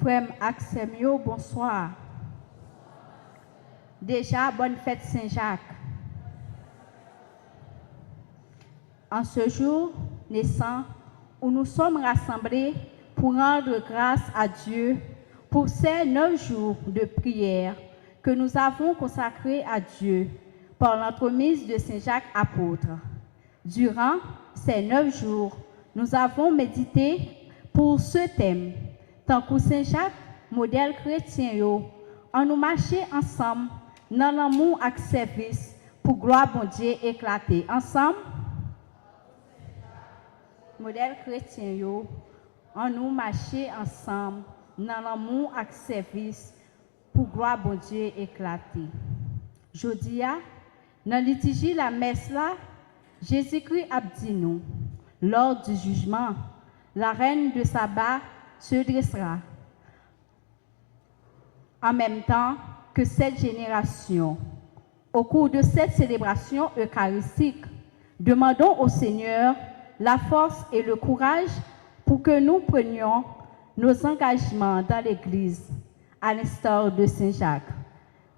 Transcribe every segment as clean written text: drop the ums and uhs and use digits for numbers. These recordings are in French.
Frère Axemio, bonsoir. Déjà, bonne fête Saint-Jacques. En ce jour naissant, où nous sommes rassemblés pour rendre grâce à Dieu pour ces 9 jours de prière que nous avons consacrés à Dieu par l'entremise de Saint-Jacques apôtre. Durant ces 9 jours, nous avons médité pour ce thème. Tant que Saint-Jacques, modèle chrétien, on nous marchait ensemble dans l'amour et le service pour gloire bon Dieu éclater. Ensemble, modèle chrétien, on nous marchait ensemble dans l'amour et le service pour gloire bon Dieu éclater. Jeudi, dans liturgie la messe là, Jésus-Christ a dit nous, lors du jugement, la reine de Saba se dressera. En même temps que cette génération, au cours de cette célébration eucharistique, demandons au Seigneur la force et le courage pour que nous prenions nos engagements dans l'Église, à l'instar de Saint-Jacques.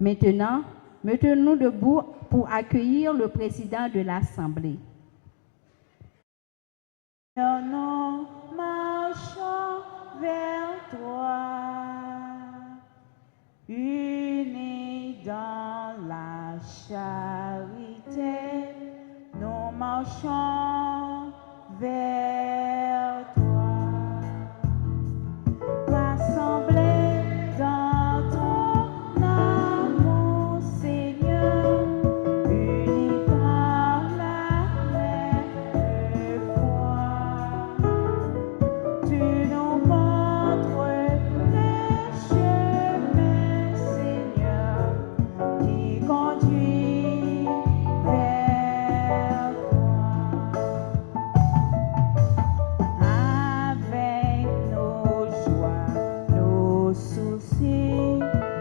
Maintenant, mettons-nous debout pour accueillir le président de l'Assemblée. Nous marchons vers toi, unis dans la charité, nous marchons vers toi. Rassemblés dans ton amour, Seigneur, unis par la même foi, tu nous montres le chemin, Seigneur, qui conduit vers toi. Avec nos joies, nos soucis,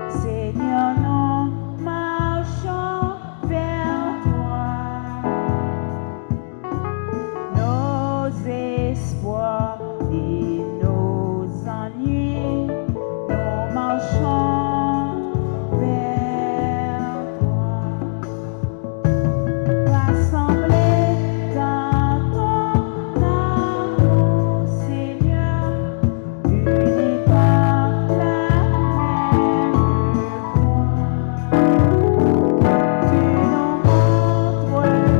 Seigneur, nous marchons vers toi. Nos espoirs et nos ennuis, nous marchons vers toi. Rassemblés dans ton amour, Seigneur, unis par la même foi, tu nous montres le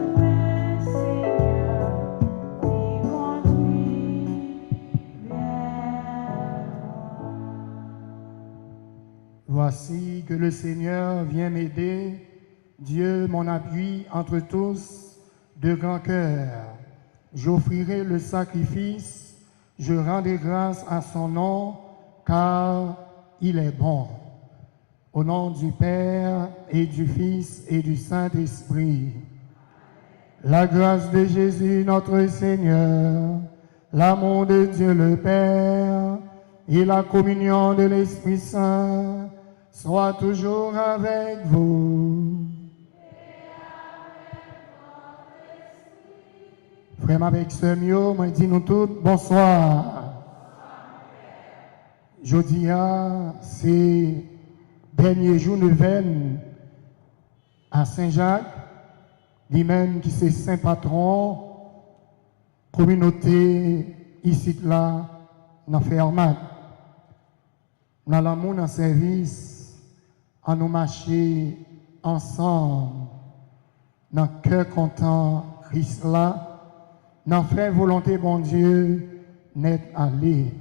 chemin, Seigneur, qui conduit vers toi. Voici que le Seigneur vient m'aider, Dieu mon appui entre tous, de grand cœur. J'offrirai le sacrifice, je rendrai grâce à son nom, car il est bon. Au nom du Père et du Fils et du Saint-Esprit, la grâce de Jésus notre Seigneur, l'amour de Dieu le Père et la communion de l'Esprit Saint soient toujours avec vous. Frère avec ce mieux, moi dis nous tous bonsoir. Jodia, c'est dernier jour neuvaine à Saint-Jacques, lui-même qui c'est saint patron, communauté ici là, dans Fermat. Dans l'amour, dans le service, à nous marcher ensemble, dans le cœur content, Christ là, dans faire volonté, bon Dieu, n'est aller.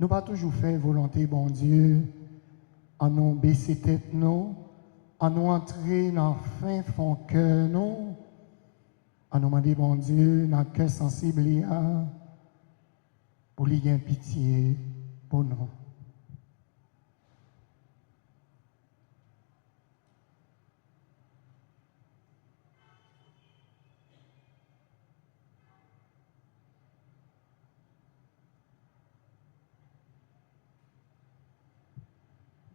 Nous pas toujours faire volonté, bon Dieu, en nous baisser tête, nous, en nous entrer dans le fin fond cœur, nous, en nous demander, bon Dieu, dans le cœur sensible, pour lui avoir pitié pour nous.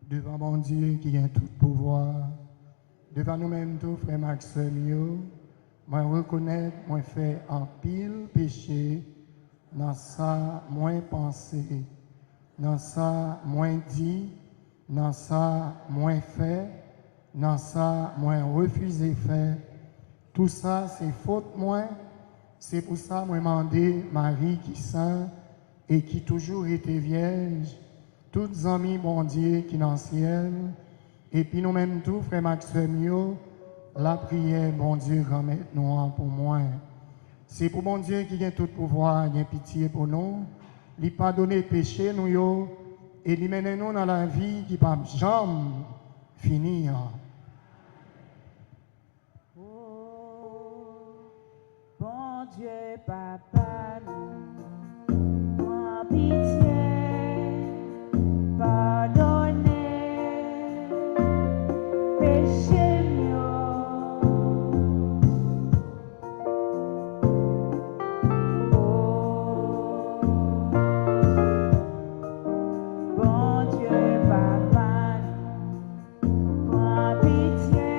Devant mon Dieu qui a tout pouvoir, devant nous-mêmes tous, frère Maxime, moi reconnaître, moi fait en pile péché, dans ça, moins pensé, dans ça, moins dit, dans ça, moins fait, dans ça, moins refusé faire. Tout ça, c'est faute moi. C'est pour ça, moi, demandé Marie qui saint et qui toujours était vierge, toutes amis, bon Dieu, qui dans le ciel, et puis nous-mêmes tous, frère Maxime, la prière, bon Dieu, remettre nous pour moi. C'est pour bon Dieu qui a tout pouvoir, qui a pitié pour nous, lui pardonner péché, nous, et lui mener nous dans la vie qui ne peut jamais finir. Oh, bon Dieu, Papa, nous, prends pitié. Pardonnez péché mio. Oh, bon Dieu, Papa, prends pitié.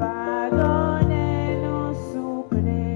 Pardonnez-nous, s'il vous plaît.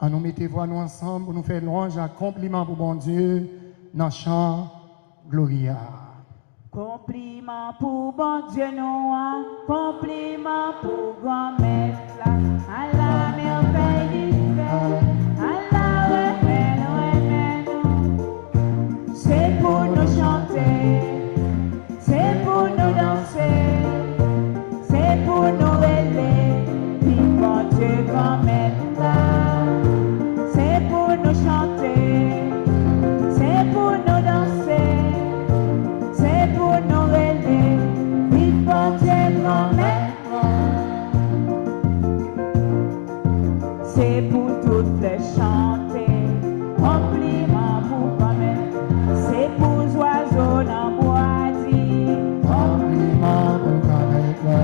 À nous mettez voix nous ensemble pour nous faire louange à compliment pour bon Dieu dans le chant Gloria. Compliment pour bon Dieu nous, compliment pour grand maître là, à la merveille du fait, à la reine, souffle chanter, compliment pour commettre, c'est pour oiseaux dans bois dit, compliment pour connaître,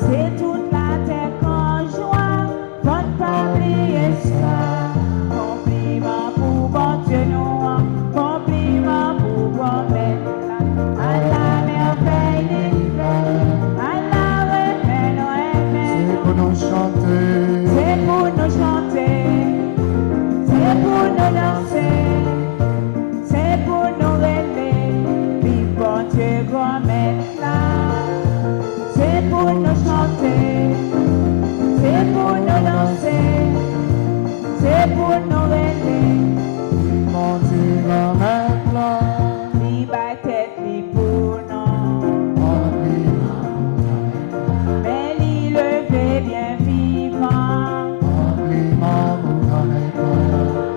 c'est toute la terre qu'en joie, faut pas oublier ça. Compliment pour bon Dieu nous, compliment pour bon maître, à la merveille des faits, à la remède, c'est pour nous chanter, c'est pour nous chanter, c'est pour nous danser, c'est pour nous rêver, vive bon Dieu grand maître là. C'est pour nous chanter, c'est pour nous danser, c'est pour nous rêver, mon Dieu va mettre là, vive à tête li pour nous, compliment, mais li levé bien vivant, compliment pour connaître,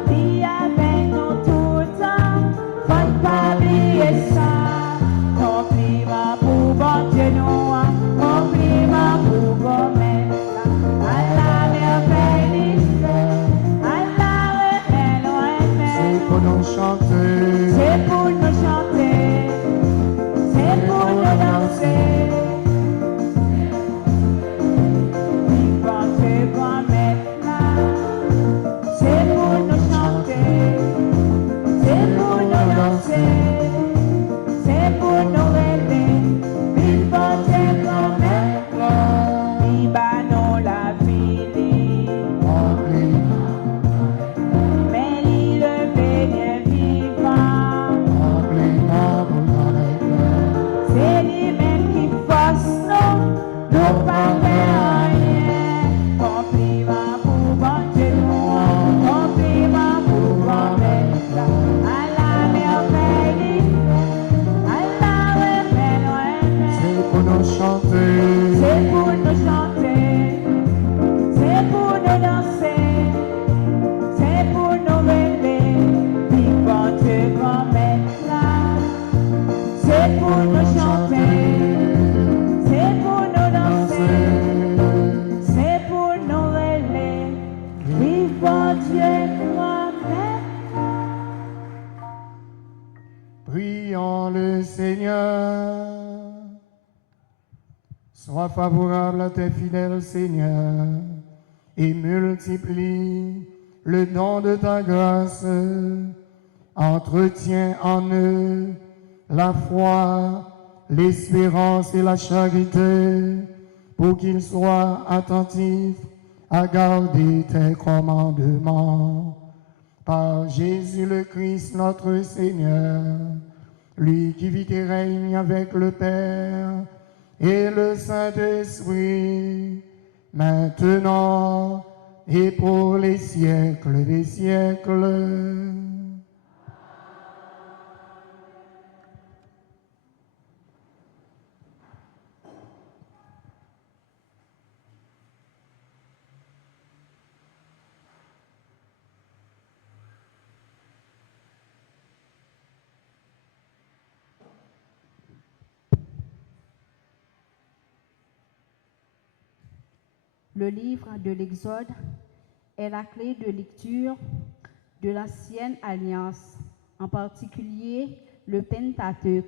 li avec nous tout le temps, faut pas oublier ça. Compliment pour bon Dieu nous, compliment pour bon maître, à la merveille des faits, à la remède, c'est pour nous chanter, c'est pour nous chanter, c'est pour nous danser. Vive bon Dieu grand maître là, c'est pour nous chanter, c'est pour nous danser, c'est pour nous rêver. Vive bon Dieu grand maître là, vive à nous la vie, compliment, mais li levé bien vivant. compliment pour connaître, C'est lui-même qui force nous, nous pas faire rien. Compliment pour bon Dieu nous, compliment pour bon maître, à la merveille, à la remède, c'est pour nous chanter, c'est pour nous chanter, c'est pour nous danser, c'est pour nous rêver, vive bon Dieu grand maître là. C'est pour nous chanter, c'est pour nous danser, c'est pour nous rêver, vive bon Dieu grand maître. prions le Seigneur. Sois favorable à tes fidèles, Seigneur, et multiplie le don de ta grâce. Entretiens en eux la foi, l'espérance et la charité, pour qu'ils soient attentifs à garder tes commandements. Par Jésus le Christ, notre Seigneur, lui qui vit et règne avec le Père et le Saint-Esprit, maintenant et pour les siècles des siècles. Le livre de l'Exode est la clé de lecture de l'Ancienne Alliance, en particulier le Pentateuque.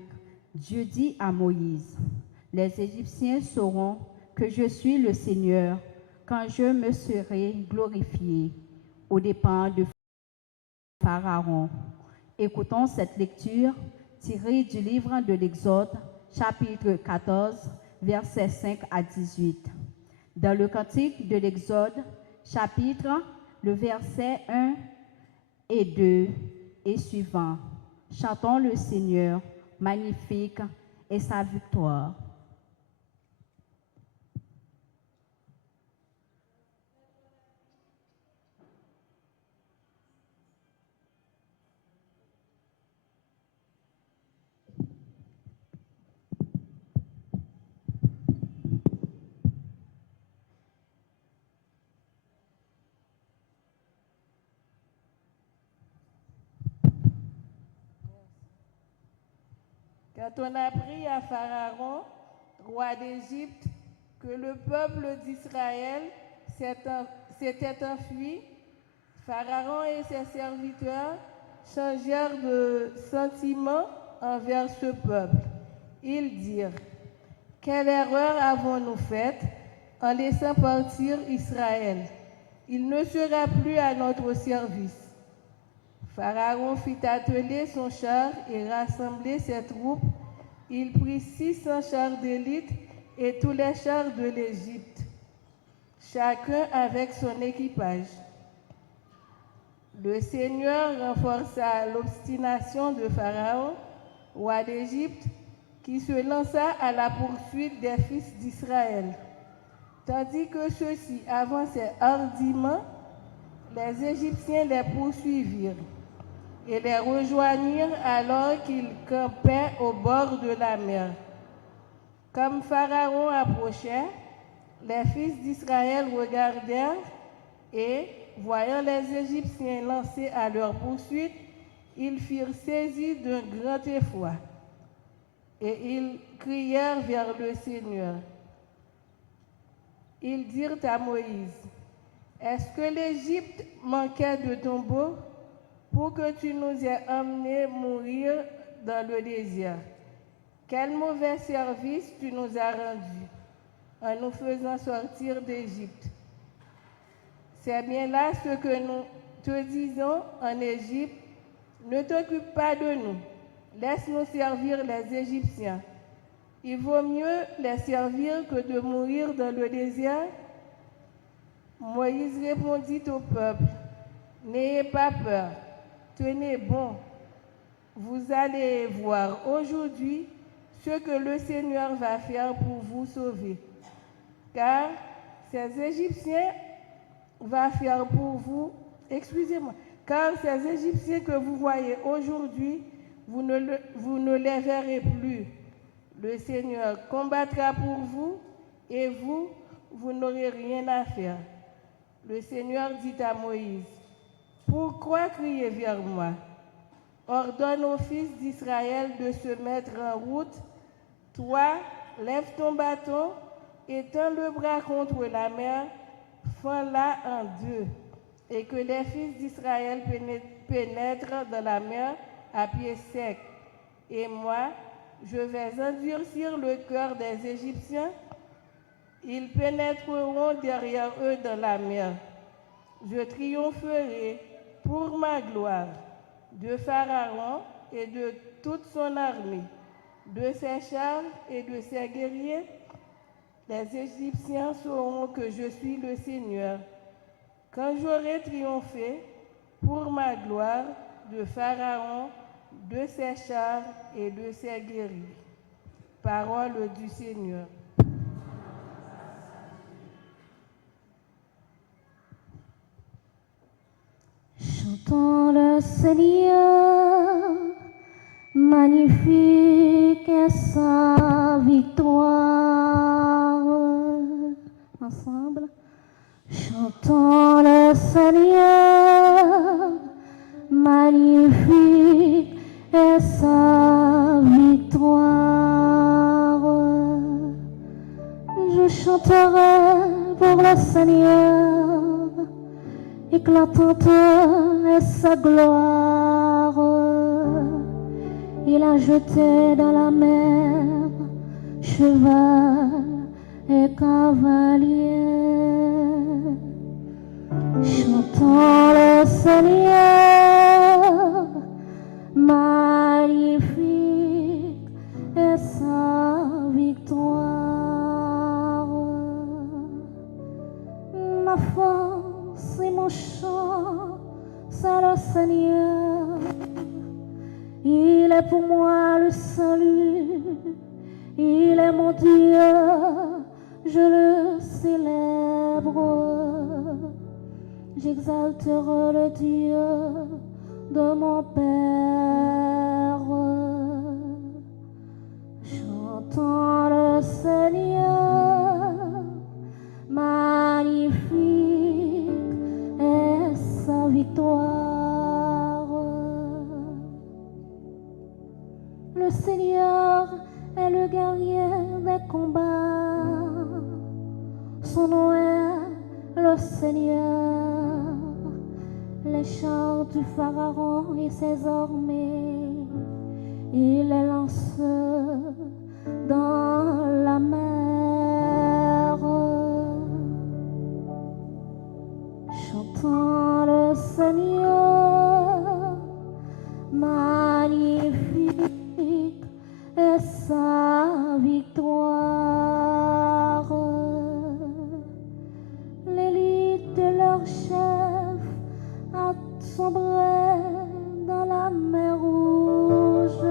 Dieu dit à Moïse, « Les Égyptiens sauront que je suis le Seigneur quand je me serai glorifié aux dépens de Pharaon. » Écoutons cette lecture tirée du livre de l'Exode, chapitre 14, versets 5 à 18. Dans le cantique de l'Exode, chapitre, le verset 1 et 2 et suivant. Chantons le Seigneur, magnifique est sa victoire. Quand on a appris à Pharaon, roi d'Égypte, que le peuple d'Israël s'était enfui, Pharaon et ses serviteurs changèrent de sentiment envers ce peuple. Ils dirent, « Quelle erreur avons-nous faite en laissant partir Israël? Il ne sera plus à notre service. » Pharaon fit atteler son char et rassembler ses troupes. Il prit 600 chars d'élite et tous les chars de l'Égypte, chacun avec son équipage. Le Seigneur renforça l'obstination de Pharaon, roi d'Égypte, qui se lança à la poursuite des fils d'Israël. Tandis que ceux-ci avançaient hardiment, les Égyptiens les poursuivirent et les rejoignirent alors qu'ils campaient au bord de la mer. Comme Pharaon approchait, les fils d'Israël regardèrent et, voyant les Égyptiens lancés à leur poursuite, ils furent saisis d'un grand effroi et ils crièrent vers le Seigneur. Ils dirent à Moïse, « Est-ce que l'Égypte manquait de tombeaux pour que tu nous aies emmenés mourir dans le désert? Quel mauvais service tu nous as rendu en nous faisant sortir d'Égypte. C'est bien là ce que nous te disons en Égypte, ne t'occupe pas de nous, laisse-nous servir les Égyptiens. Il vaut mieux les servir que de mourir dans le désert. » Moïse répondit au peuple, « N'ayez pas peur, tenez bon. Vous allez voir aujourd'hui ce que le Seigneur va faire pour vous sauver. Car ces Égyptiens va faire pour vous, car ces Égyptiens que vous voyez aujourd'hui, vous ne les verrez plus. Le Seigneur combattra pour vous et vous n'aurez rien à faire. » Le Seigneur dit à Moïse, « Pourquoi crier vers moi? Ordonne aux fils d'Israël de se mettre en route. Toi, lève ton bâton et tends le bras contre la mer, fends-la en deux, et que les fils d'Israël pénètrent dans la mer à pied sec. Et moi, je vais endurcir le cœur des Égyptiens. Ils pénétreront derrière eux dans la mer. Je triompherai pour ma gloire de Pharaon et de toute son armée, de ses chars et de ses guerriers. Les Égyptiens sauront que je suis le Seigneur, quand j'aurai triomphé pour ma gloire de Pharaon, de ses chars et de ses guerriers. » Parole du Seigneur. Chantons le Seigneur, magnifique est sa victoire. Ensemble. Chantons le Seigneur, magnifique est sa victoire. Je chanterai pour le Seigneur, éclatante est sa gloire. Il a jeté dans la mer cheval et cavalier. Chantons le Seigneur, magnifique est sa victoire. Ma force et mon chant, c'est le Seigneur. Il est pour moi le salut, il est mon Dieu, je le célèbre. J'exalterai le Dieu de mon Père. Chantons le Seigneur, magnifique est sa victoire. Le Seigneur est le guerrier des combats, son nom est le Seigneur. les chars du Pharaon et ses armées. Il les lance dans la mer. Chantons le Seigneur, magnifique est sa victoire. L'élite de leur chef a sombré dans la mer rouge.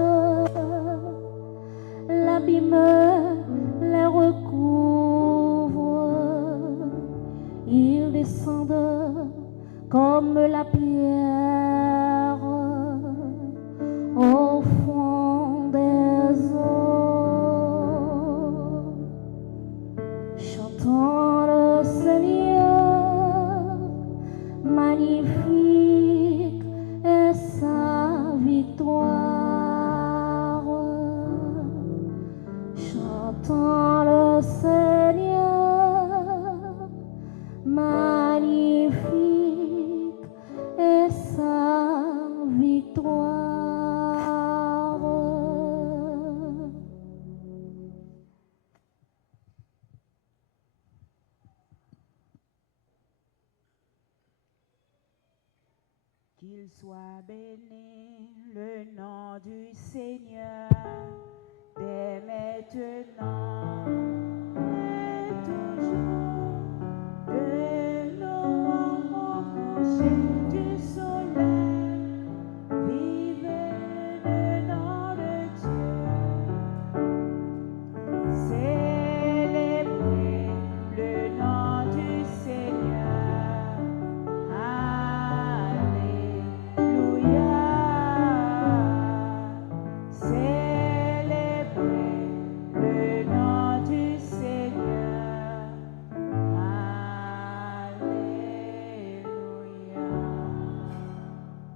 L'abîme les recouvre. Ils descendent comme la pierre au fond des eaux. Chantons le Seigneur, magnifique est sa victoire. Chantons le Seigneur, magnifique est sa victoire. Qu'il soit béni le nom du Seigneur, dès maintenant et toujours, de l'aurore au coucher du soleil. Vive le nom de Dieu. Célébrez le nom du Seigneur. Alléluia. Célébrez le nom du Seigneur.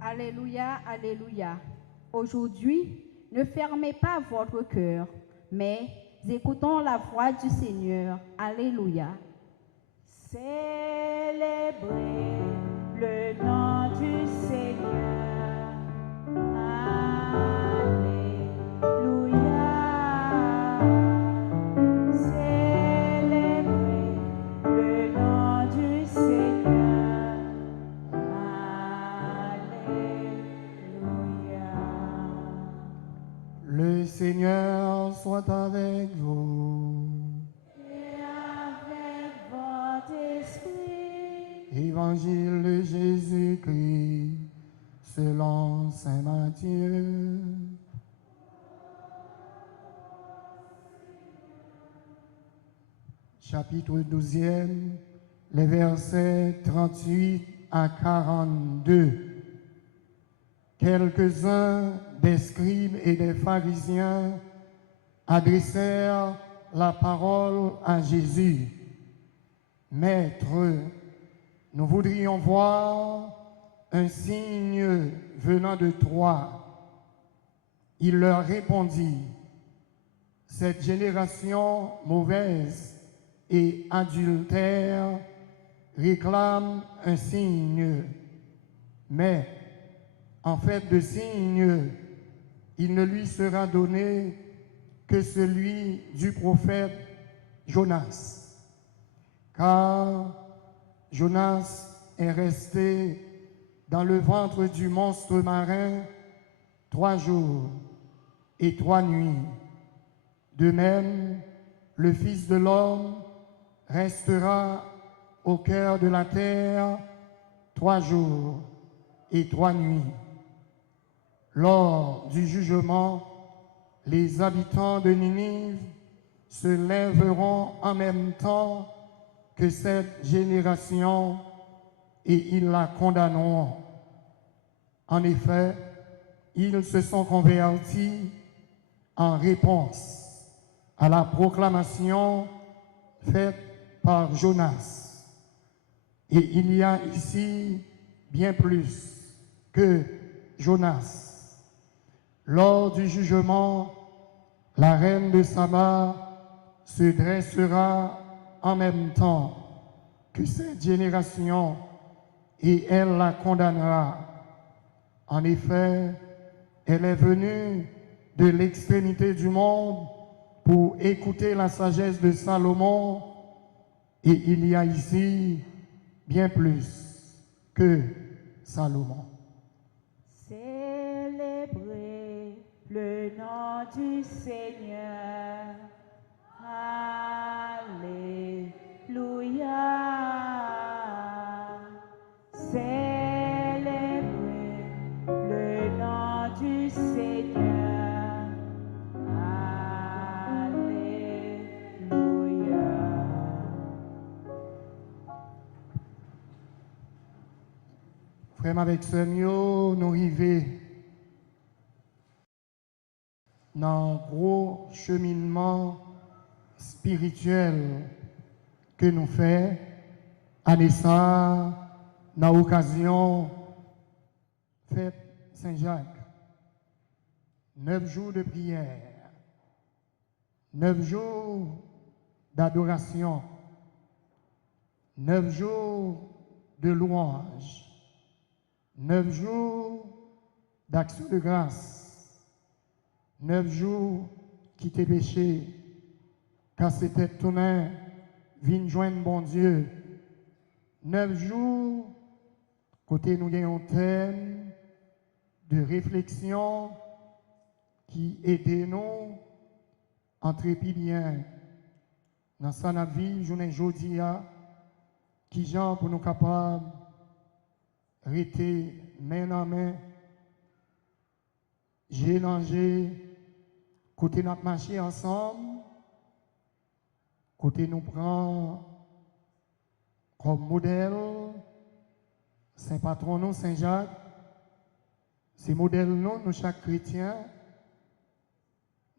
Alléluia. Alléluia, alléluia. Aujourd'hui, ne fermez pas votre cœur, mais écoutons la voix du Seigneur. Alléluia. Célébrez le nom du Seigneur. Alléluia. Célébrez le nom du Seigneur. Alléluia. Le Seigneur soit avec vous. Et avec votre esprit. Évangile de Jésus-Christ selon saint Matthieu. Chapitre 12e, les versets 38 à 42. Quelques-uns des scribes et des pharisiens adressèrent la parole à Jésus. Maître, nous voudrions voir un signe venant de toi. Il leur répondit, cette génération mauvaise et adultère réclame un signe, mais en fait de signe, il ne lui sera donné que celui du prophète Jonas. Car Jonas est resté dans le ventre du monstre marin 3 jours et 3 nuits. De même, le Fils de l'homme restera au cœur de la terre 3 jours et 3 nuits. Lors du jugement, les habitants de Ninive se lèveront en même temps que cette génération et ils la condamneront. En effet, ils se sont convertis en réponse à la proclamation faite par Jonas. Et il y a ici bien plus que Jonas. Lors du jugement, la reine de Saba se dressera en même temps que cette génération et elle la condamnera. En effet, elle est venue de l'extrémité du monde pour écouter la sagesse de Salomon, et il y a ici bien plus que Salomon. Célébrez le nom du Seigneur. Alléluia. Célébrez le nom du Seigneur. Alléluia. Frère avec Seigneur, nous arrivons dans un gros cheminement spirituel que nous faisons à Nessa, dans l'occasion fête Saint-Jacques. 9 jours de prière, 9 jours d'adoration, 9 jours de louange, 9 jours d'action de grâce, 9 jours qui t'es péché, car c'était ton main, viens joindre bon Dieu. 9 jours, côté nous avons un thème de réflexion qui aide nous à entrer bien dans sa vie, journée aujourd'hui, qui genre pour nous capables de rester main en main, gélanger, côté notre marché ensemble, côté nous prend comme modèle Saint Patron, nous, Saint Jacques, c'est modèle nous, chaque chrétien,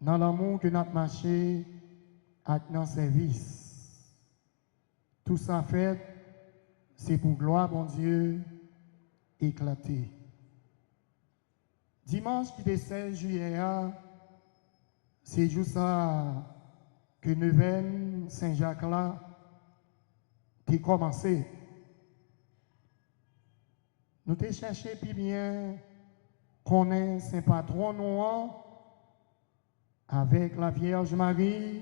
dans l'amour que notre marché a dans le service. Tout ça fait, c'est pour gloire, bon Dieu, éclater. Dimanche qui est 16 juillet, c'est juste ça que neuvaine Saint-Jacques là, qui commencé. Nous t'ai cherché puis bien qu'on est Saint Patron nous avec la Vierge Marie.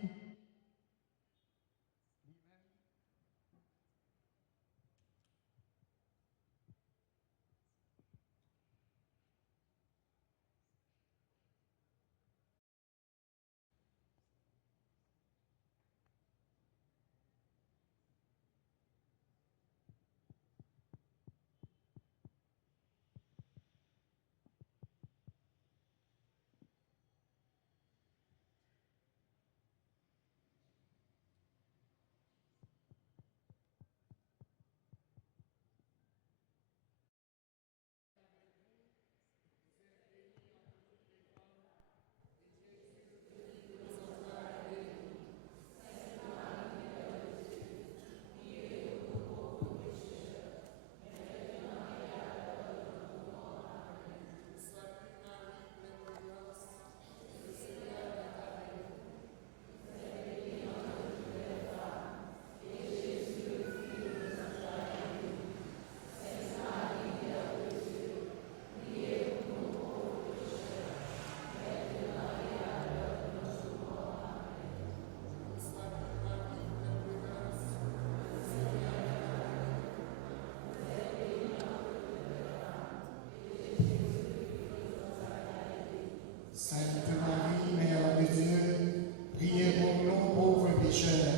Sainte Marie, Mère de Dieu, priez pour nous pauvres pécheurs,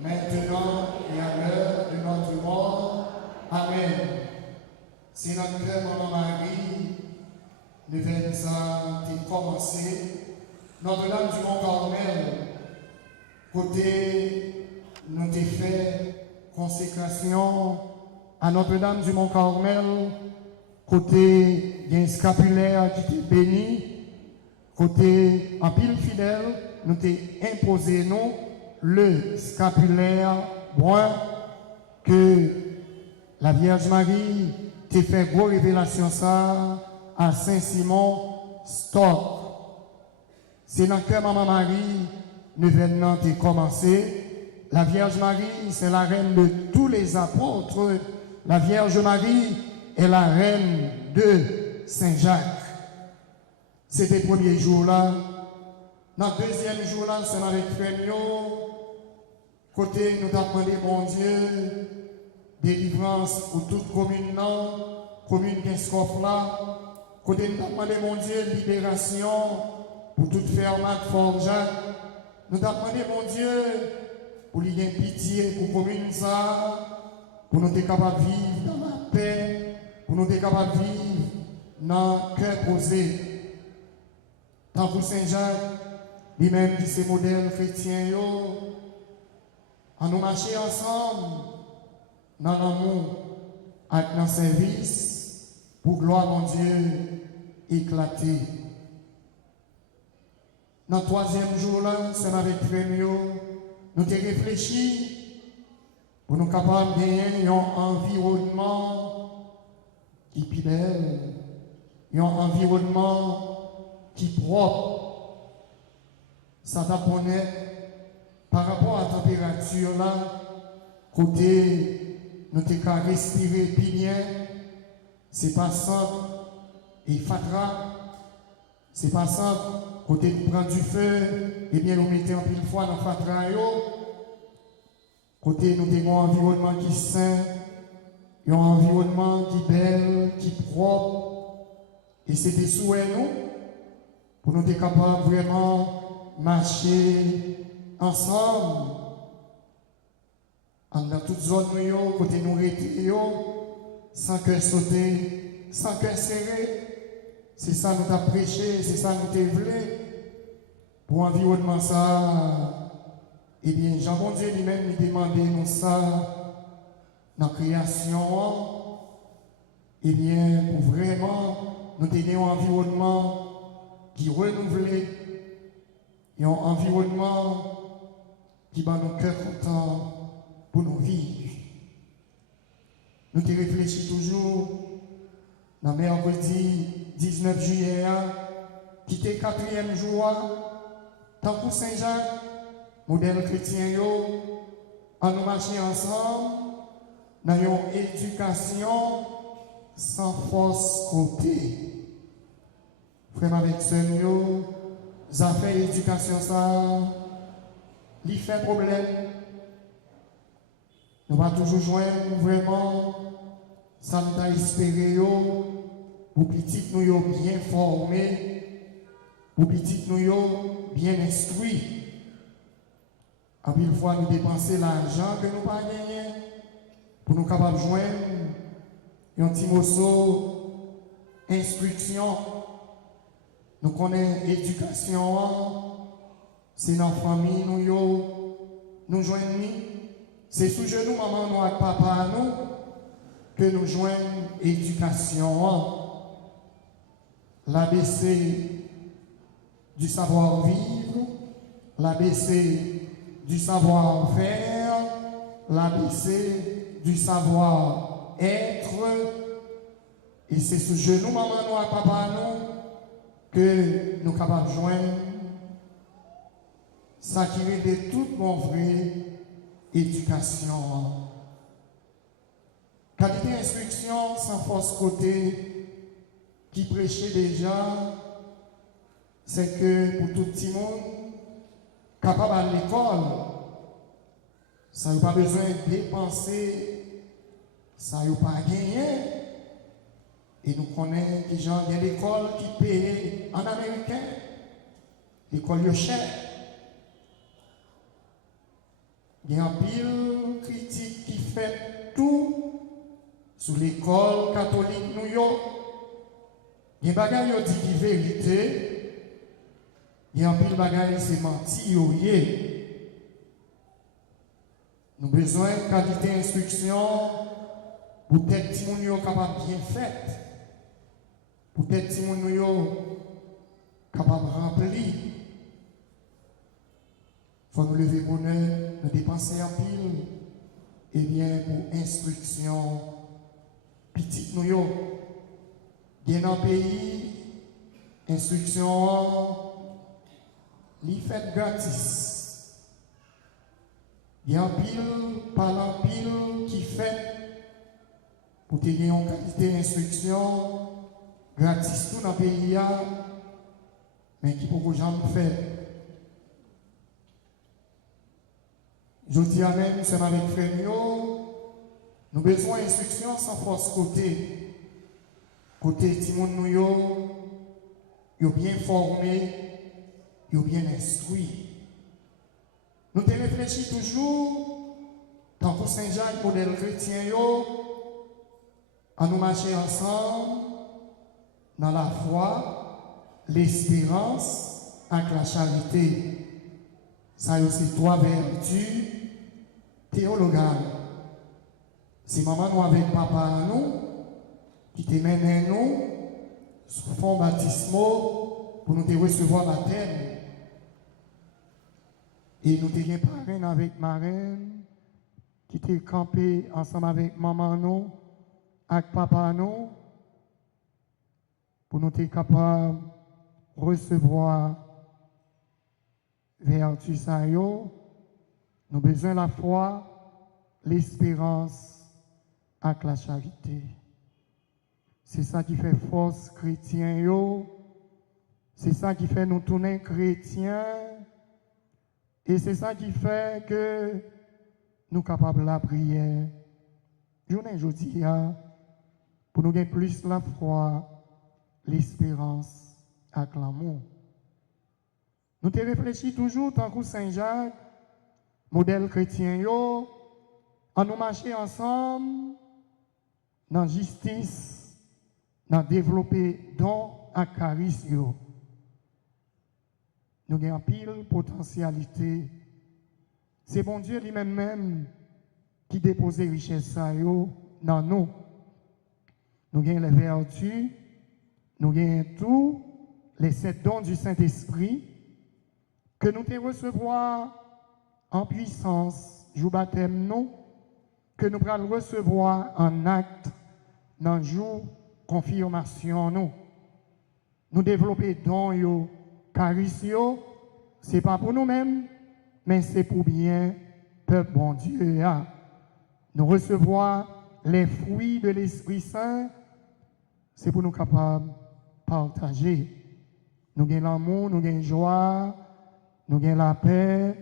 maintenant et à l'heure de notre mort. Amen. C'est notre cœur, Maman Marie, nous venons à commencer. Notre-Dame du Mont-Carmel, côté nous avons fait consécration à Notre-Dame du Mont-Carmel, côté il y a un scapulaire qui est béni. Côté en pile fidèle, nous t'ai imposé nous le scapulaire brun que la Vierge Marie t'a fait gros révélation ça à Saint-Simon Stock. C'est dans le cœur Maman Marie, nous venons de commencer. La Vierge Marie, c'est la reine de tous les apôtres la Vierge Marie est la reine de Saint-Jacques. C'était le premier jour-là. Dans le deuxième jour-là, c'est avec Frémio. Côté, nous avons demandé, mon Dieu, délivrance pour toute commune, commune Kinscoff là. Côté, nous avons demandé, mon Dieu, libération pour toute fermate Fort-Jacques. Nous avons demandé, mon Dieu, pour lui donner pitié pour la commune, pour nous être capables de vivre dans la paix, pour nous être capables de vivre dans le cœur posé. Tant que Saint-Jacques, lui-même qui c'est modèle chrétien, on nous marcher ensemble dans l'amour, avec dans le service, pour gloire mon Dieu éclater. Dans le troisième jour-là, c'est avec Frémio, nous avons réfléchi pour nous capables de gagner un environnement qui est belle, un environnement qui est propre. Ça t'apprenait par rapport à la température là, côté nous avons respirer bien, c'est pas simple et fatra, c'est pas simple. Côté nous prend du feu, et bien nous mettons en pile fois dans le fatra. Côté nous avons un environnement qui est sain, un environnement qui est bel, qui est propre. Et c'est des souhaits nous, pour nous être capables vraiment marcher ensemble. Dans toute zone nous, côté nous retirer, sans cœur sauter, sans cœur serré. C'est ça nous avons prêché, c'est ça nous avons voulu. Pour l'environnement ça, eh bien, Jean Dieu lui-même nous demandait nous ça dans la création. Eh bien, pour vraiment nous donner un environnement qui renouvelé et un environnement qui bat nos cœurs contents pour nous vivre. Nous te réfléchissons toujours dans mercredi 19 juillet, qui était le 4e jour, tant que Saint-Jacques, modèle chrétien, en nous marcher ensemble dans une éducation sans force côté. Frère avec sœur, nous avons fait l'éducation, ça, il fait problème. Nous va toujours joindre vraiment, ça nous a espéré, pour petit nous bien formés, pour petit nous bien instruits. À une fois nous dépenser l'argent que nous pas gagné, pour nous capables de joindre un petit morceau instruction. Nous connaissons l'éducation, c'est dans la famille nous joignons. C'est sous genoux, maman, nous et papa, nous, que nous joignons l'éducation. L'ABC du savoir-vivre, l'ABC du savoir-faire, l'ABC du savoir-être. Et c'est sous genoux, maman, nous et papa, nous, que nous sommes capables de joindre ça qui est de toute mon vraie éducation. Qualité d'instruction sans force côté qui prêchait déjà, c'est que pour tout petit monde, capable à l'école, ça n'a pas besoin de dépenser, ça n'a pas gagné. Et nous connaissons des gens, il y a l'école qui paye en américain, l'école est chère. Il y a un pile critique qui fait tout sur l'école catholique New York. Il y a des bagages qui disent vérité. Il y a un pile bagages qui c'est menti. Nous avons besoin de qualité d'instruction pour que les gens soient capables de bien faire. Pour que les gens soient capables de remplir. Il faut nous lever bonheur, nous dépenser en pile, et bien pour instruction, petite nous yo. Bien dans le pays, instruction, li fait gratis. Il y a un pile, par un pile qui fait, pour te gagner une qualité d'instruction gratis tout dans le pays, mais qui beaucoup de gens faire. Je dis à même, c'est avec frère, nous avons besoin d'instruction sans force côté. Côté Timon nous yo bien formé, yo bien instruit. Nous te réfléchissons toujours, tant que Saint-Jacques, modèle chrétien, à nous marcher ensemble dans la foi, l'espérance et la charité. Ça y est, c'est trois vertus théologales. Si maman nous avec papa nous, qui te mène nous, sous fond baptismaux, pour nous te recevoir baptême. Et nous te parrain avec marraine, qui te campé ensemble avec maman nous, avec papa nous, pour nous être capables de recevoir vertu ça yo, nous avons besoin de la foi, l'espérance et la charité. C'est ça qui fait force chrétien yo, c'est ça qui fait nous tourner chrétiens, et c'est ça qui fait que nous sommes capables de la prière. Journée aujourd'hui, pour nous gagner plus la foi, l'espérance et l'amour. Nous te réfléchissons toujours tant que Saint-Jacques, modèle chrétien, yo, en nous marcher ensemble dans la justice, dans développer don et charisme. Nous avons une pile potentialité. C'est bon Dieu lui-même qui dépose les richesses dans nous. Nous avons les vertus, nous avons tous les 7 dons du Saint-Esprit que nous te recevoir en puissance, jour baptême nous, que nous allons recevoir en acte dans le jour confirmation nous. Nous développer dons yo, charisme, ce n'est pas pour nous-mêmes, mais c'est pour bien peuple bon Dieu. Nous recevoir les fruits de l'Esprit Saint, c'est pour nous capables de partager. Nous gagnons l'amour, nous gagnons la joie, nous gagnons la paix,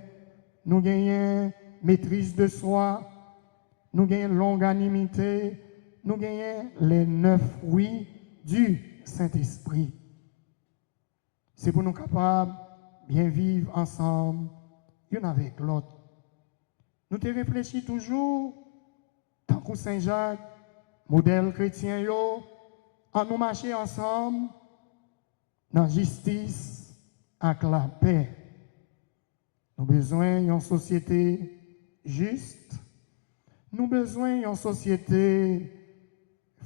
nous gagnons maîtrise de soi, nous gagnons longanimité, nous gagnons les 9 fruits du Saint-Esprit. C'est pour nous capables de bien vivre ensemble, l'un avec l'autre. Nous te réfléchissons toujours, tant que Saint-Jacques, modèle chrétien, en nous marcher ensemble dans la justice et la paix. Nous avons besoin d'une société juste, nous avons besoin d'une société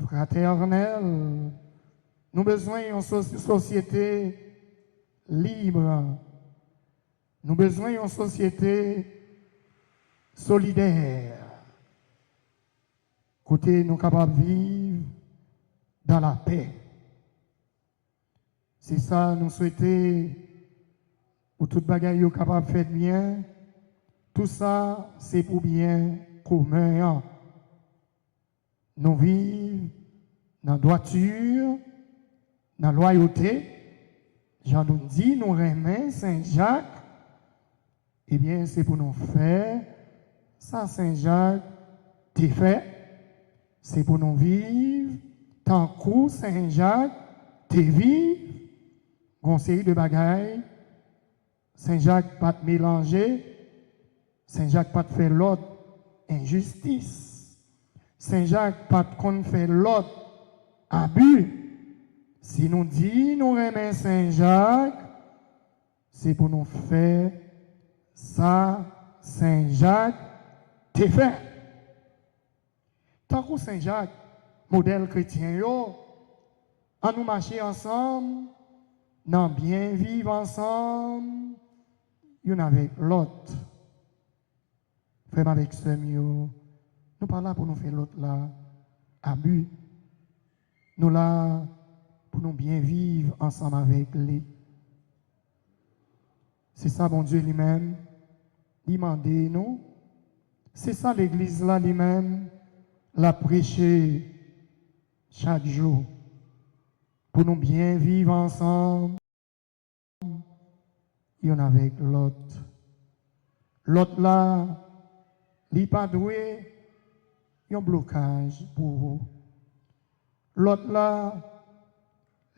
fraternelle, nous avons besoin d'une société libre, nous avons besoin d'une société solidaire. Côté nous capables de vivre dans la paix. C'est ça nous souhaitons pour toute bagaille capable de faire bien. Tout ça c'est pour bien commun. Nous vivons dans la droiture, dans la loyauté. Jean nous dit, nous remet Saint-Jacques. Eh bien, c'est pour nous faire ça, Saint-Jacques, t'es fait. C'est pour nous vivre tant que Saint-Jacques, t'es vivre. Conseil de bagaille. Saint-Jacques pas te mélanger. Saint-Jacques pas te faire l'autre injustice. Saint-Jacques pas te faire l'autre abus. Si nous disons nous remet Saint-Jacques, c'est pour nous faire ça, Saint-Jacques, t'es fait. Tant que Saint-Jacques, modèle chrétien, en nous marcher ensemble, dans bien vivre ensemble, l'un avec l'autre. Frère avec ce mieux, nous pas là pour nous faire l'autre là, abus. Nous là pour nous bien vivre ensemble avec lui. C'est ça, bon Dieu lui-même, demandez nous. C'est ça l'église là lui-même, la prêcher chaque jour pour nous bien vivre ensemble, il y en a avec l'autre. L'autre là, il n'est pas doué, il y a un blocage pour vous. L'autre là,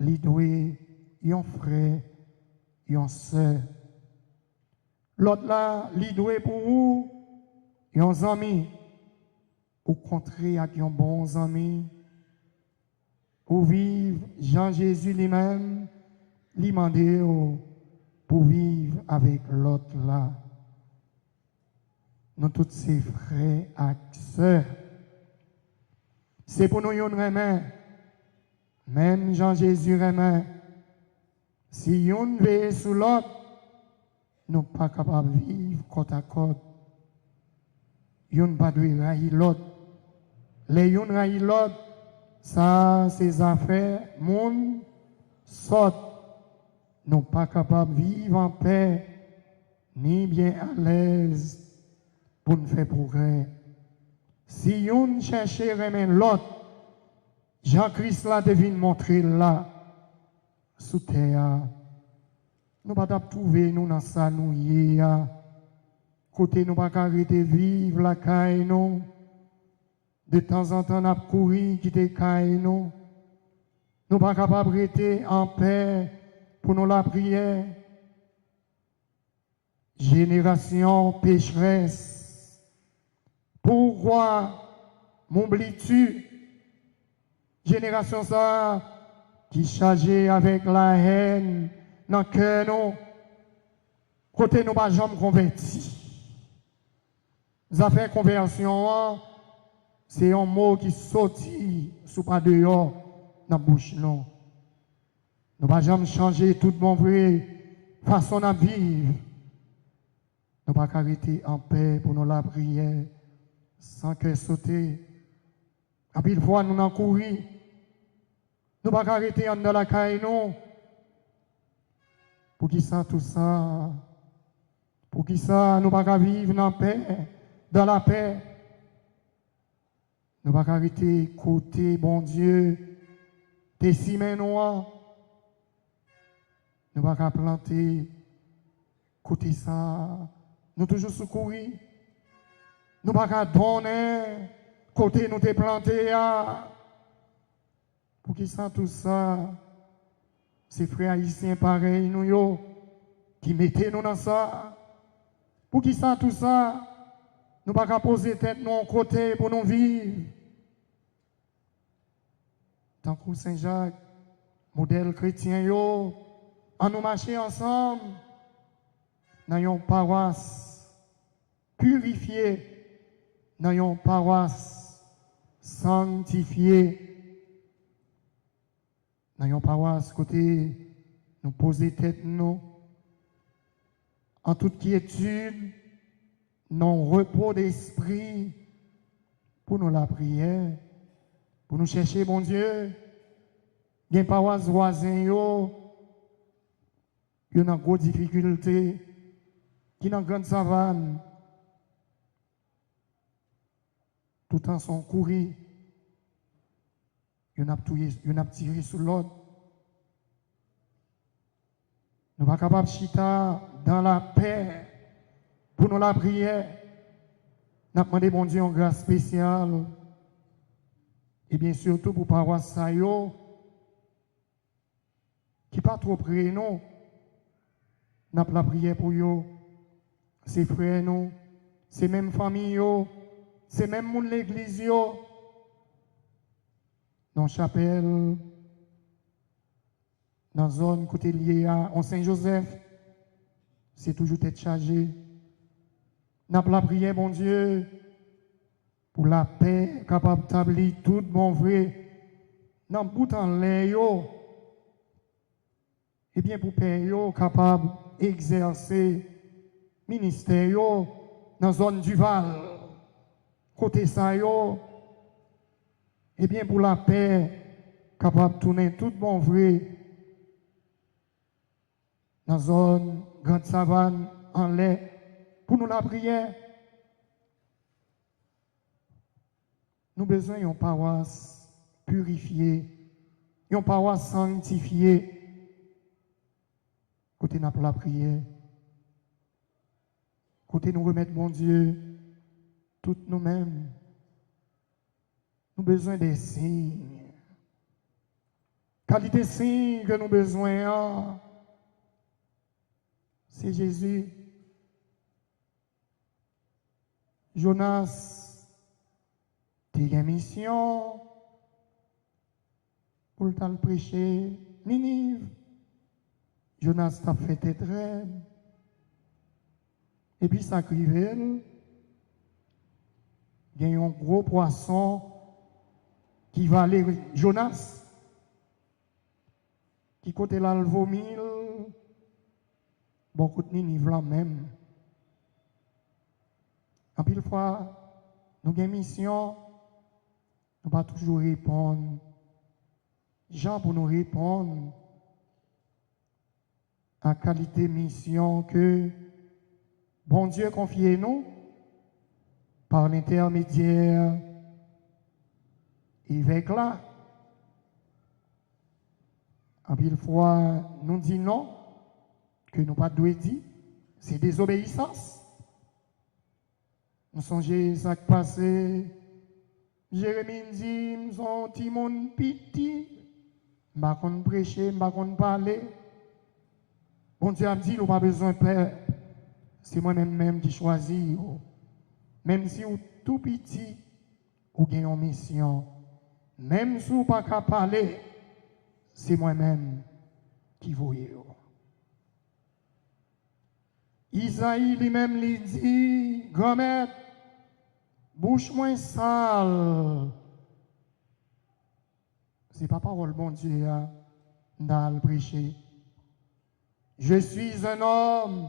il est doué, il y a un frère, il y a une soeur. L'autre là, il est doué pour vous, il y a un ami. Au contraire, avec un bon ami, pour vivre, Jean-Jésus lui-même, lui demandé pour vivre avec l'autre là. Nous tous ces frères et sœurs. C'est pour nous une remet. Même Jean-Jésus remet. Si on veille sur l'autre, nous ne sommes pas capables de vivre côte à côte. On ne pas de railler l'autre. Les on railler l'autre, ça, ces affaires, monde sortent. Nous ne sommes pas capables de vivre en paix, ni bien à l'aise pour nous faire progrès. Si on cherche à remettre l'autre, Jean-Christ là devine montrer là, sous terre. Nous ne pouvons pas trouver nous dans ça, nous y côté nous ne pouvons pas arrêter de vivre la caille nous. De temps en temps, nous avons couru, quitter caille nous. Nous ne sommes pas capables de rester en paix pour nous la prière. Génération pécheresse, pourquoi m'oublies-tu? Génération ça qui chargée avec la haine dans le cœur nous, côté nous pas jamais convertis. Ça fait conversion, c'est un mot qui sortit sous pas dehors dans la bouche non. Nous pas jamais changer toute mon vrai façon de vivre. Nous pas arrêter en paix pour nous la prière sans que sauter. À pile fois nous en courir. Nous pas arrêter en dans la caille non. Pour qui ça tout ça? Pour qui ça nous pas vivre dans la paix, dans la paix? Nous pas arrêter côté bon Dieu, tes ciments noirs. Nous pas planter côté ça. Nous toujours secourir. Nous pas donner côté nous te planté. Pour qui ça tout ça? Ces frères haïtiens pareils, nous yo, qui mettaient nous dans ça. Pour qui ça tout ça? Nous pas poser tête nous en côté pour nous vivre. Tant que Saint-Jacques, modèle chrétien yo, en nous marcher ensemble dans une paroisse purifiée, dans une paroisse sanctifiée, dans une paroisse côté nous poser tête nous en toute quiétude, non repos d'esprit pour nous la prière, pour nous chercher bon Dieu. Il y a une paroisse voisine yo, qui ont une grosse difficulté, qui ont une grande savane, tout en son courrier, il y a tiré sur l'autre. Nous ne sommes pas capables de chita dans la paix pour nous la prière. Nous avons demandé bon Dieu une grâce spéciale. Et bien surtout pour paroisse Sayo, qui pas trop près nous. Nous avons la prière pour eux. Ces frères nous, ces mêmes familles, ces mêmes monde l'église, dans la chapelle, dans la zone côté liée à Saint-Joseph, c'est toujours être chargé. Nous avons la prière, bon Dieu, pour la paix, capable d'établir tout bon vrai, dans le bout en l'air, et bien pour paix, capable d'exercer ministère dans la zone du Val, côté ça, et bien pour la paix, capable de tourner tout bon vrai dans la zone grande savane en lait, pour nous la prière. Nous avons besoin d'une paroisse purifiée, une paroisse sanctifiée. Côté n'a pas la prière, côté nous remettre mon Dieu, toutes nous-mêmes, nous avons besoin des signes. Qualité signe que nous avons besoin, c'est Jésus. Jonas, tu as une mission pour le prêcher. Ninive, Jonas t'a fait tes rêves. Et puis ça crive, il y a un gros poisson qui va aller, Jonas, qui côté là le vomir, beaucoup de Ninive là même. En pile fois, nous avons une mission, nous ne pas toujours répondre. Jean pour nous répondre à qualité mission que bon Dieu confie nous par l'intermédiaire évêque là. En pile fois, nous disons non, que nous pas doué dire, c'est désobéissance. Nous songeons ça qui passé. Jérémie dit, nous sommes petit monde petit, je ne vais pas prêcher, je ne vais pas parler. Bon Dieu a dit, nous pas besoin de peur. C'est moi-même qui choisis. Même si vous tout petit, vous avez une mission. Même si vous n'avez pas qu'à parler, c'est moi-même qui voyez. Isaïe lui-même lui dit, grand-mère, bouche moins sale. C'est pas parole bon Dieu dans le prêcher. Je suis un homme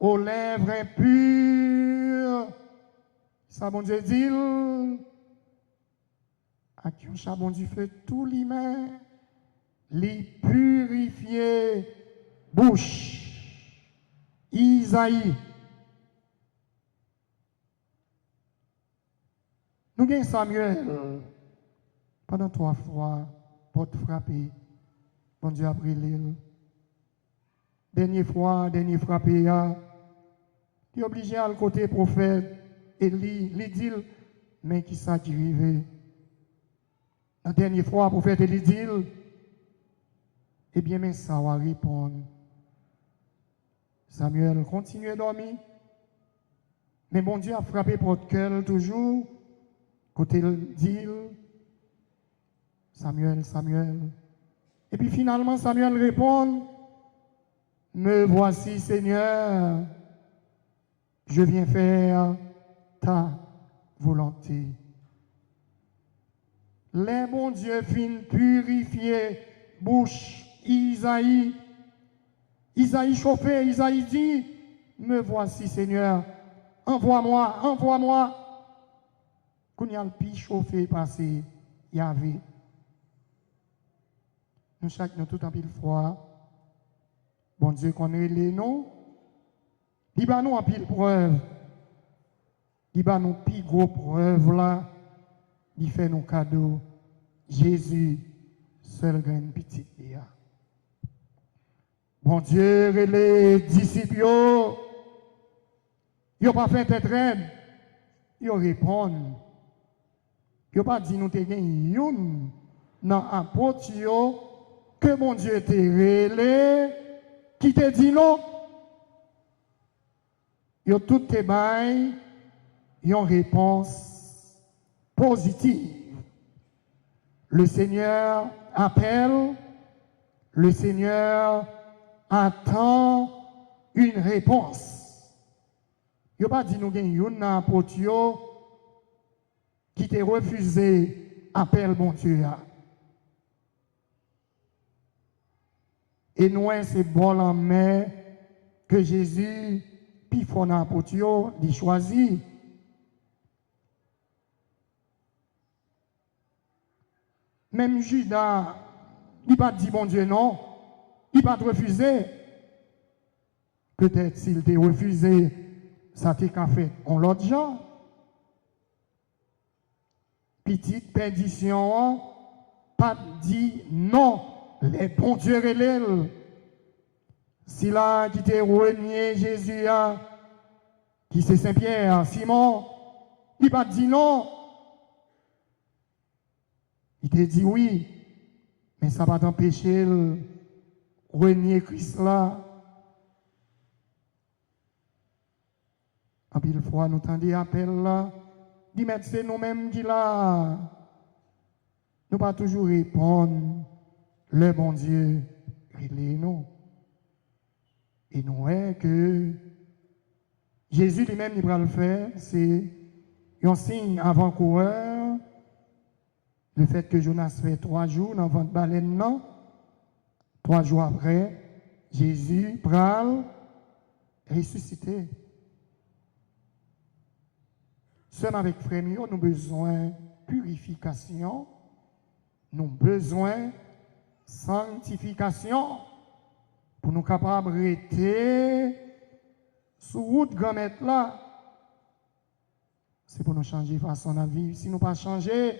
aux lèvres impures. Ça bon Dieu dit, à qui un bon Dieu fait tout lui-même, les purifier bouche. Isaïe. Nous avons Samuel. Pendant 3 fois, porte frappée. Bon Dieu a pris l'île. Dernière fois frappé, il est obligé à le côté prophète. Et il dit, mais qui ça qui arrive? La dernière fois, prophète, il dit, eh bien, mais ça va répondre. Samuel continue à dormir. Mais bon Dieu a frappé pour cœur toujours. Côté il dit, Samuel, Samuel. Et puis finalement, Samuel répond, me voici Seigneur, je viens faire ta volonté. Les bons dieux fin purifier bouche Isaïe. Isaïe chauffé, Isaïe dit, me voici Seigneur, envoie-moi, envoie-moi. Quand il y a le pi chauffé passé, il y avait. Nous chaque nous tout en pile froid. Bon Dieu connaît les noms. Il va nous en pile preuve. Il va nous pi gros preuve là. Il fait nos cadeaux. Jésus, seul grain petit. Bon Dieu, et les disciples, ils n'ont pas fait tête reine. Ils répondent. Ils n'ont pas dit nous t'es gagné dans un potio que mon Dieu t'a relé, qui te dit non. Ils ont toutes tes bails, ils ont réponse positive. Le Seigneur appelle, le Seigneur attend une réponse. Il n'y a pas dit nous gagnons un potio qui t'a refusé appel mon Dieu. Et nous, c'est bon en main que Jésus, puis font un potio, il choisit. Même Judas, il n'a pas dit bon Dieu non. Il n'a pas refusé. Peut-être s'il t'a refusé, ça t'a qu'à fait en l'autre genre. Petite perdition, pas dit non, les bons dieux relèvent. Si là, qui t'a renié Jésus, qui c'est Saint-Pierre, Simon, il pas dit non. Il t'a dit oui, mais ça va t'empêcher de renier Christ là. En pile fois, nous tendons appel là, dit mais c'est nous-mêmes qui là. Nous pas toujours répondre, le bon Dieu, il nous. Et nous voyons que Jésus lui-même, il va le faire, c'est un signe avant-coureur. Le fait que Jonas fait 3 jours dans votre baleine, non. 3 jours après, Jésus pral ressuscité. Seul avec frère, nous avons besoin de purification, nous avons besoin de sanctification pour nous capables de rester sur route grand-mère là. C'est pour nous changer façon de vivre. Si nous ne pas changer,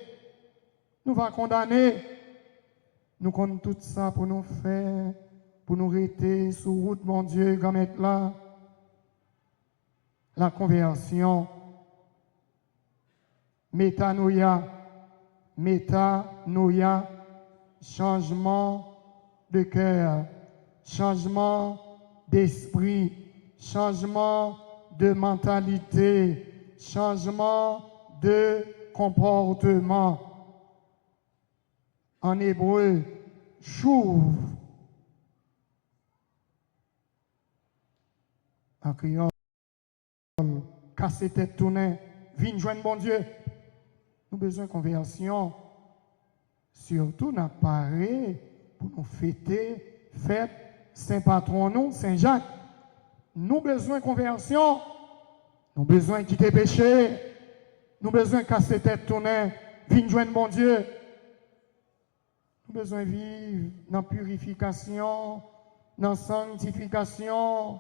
nous va condamner. Nous comptons tout ça pour nous faire, pour nous rester sur route, mon Dieu, grand-mère là. La conversion. Métanoïa, changement de cœur, changement d'esprit, changement de mentalité, changement de comportement. En hébreu, chouv. En créole, casser tête tournée, vigne joindre bon Dieu. Nous avons besoin de conversion. Surtout, nous apparaît pour nous fêter, fête Saint-Patron, nous, Saint-Jacques. Nous avons besoin de conversion. Nous avons besoin de quitter le péché. Nous avons besoin de casser tête tournée, vigne joindre bon Dieu. Nous avons besoin de vivre dans la purification, dans la sanctification.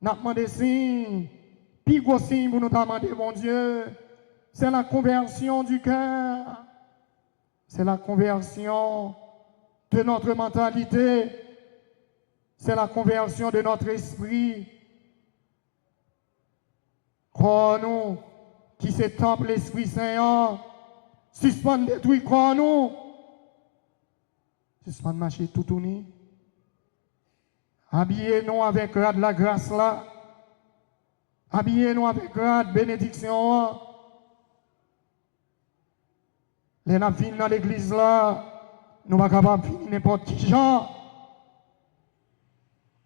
Nous avons demandé signe, puis gros signe pour nous demander, mon Dieu. C'est la conversion du cœur. C'est la conversion de notre mentalité. C'est la conversion de notre esprit. Crois-nous qui se temple l'Esprit Saint. Suspend détruit, crois-nous. Suspend marcher tout tourné. Habillez-nous avec la grâce là. Habillez-nous avec la bénédiction. Les gens viennent dans l'église là, nous ne sommes pas capables de finir n'importe qui genre.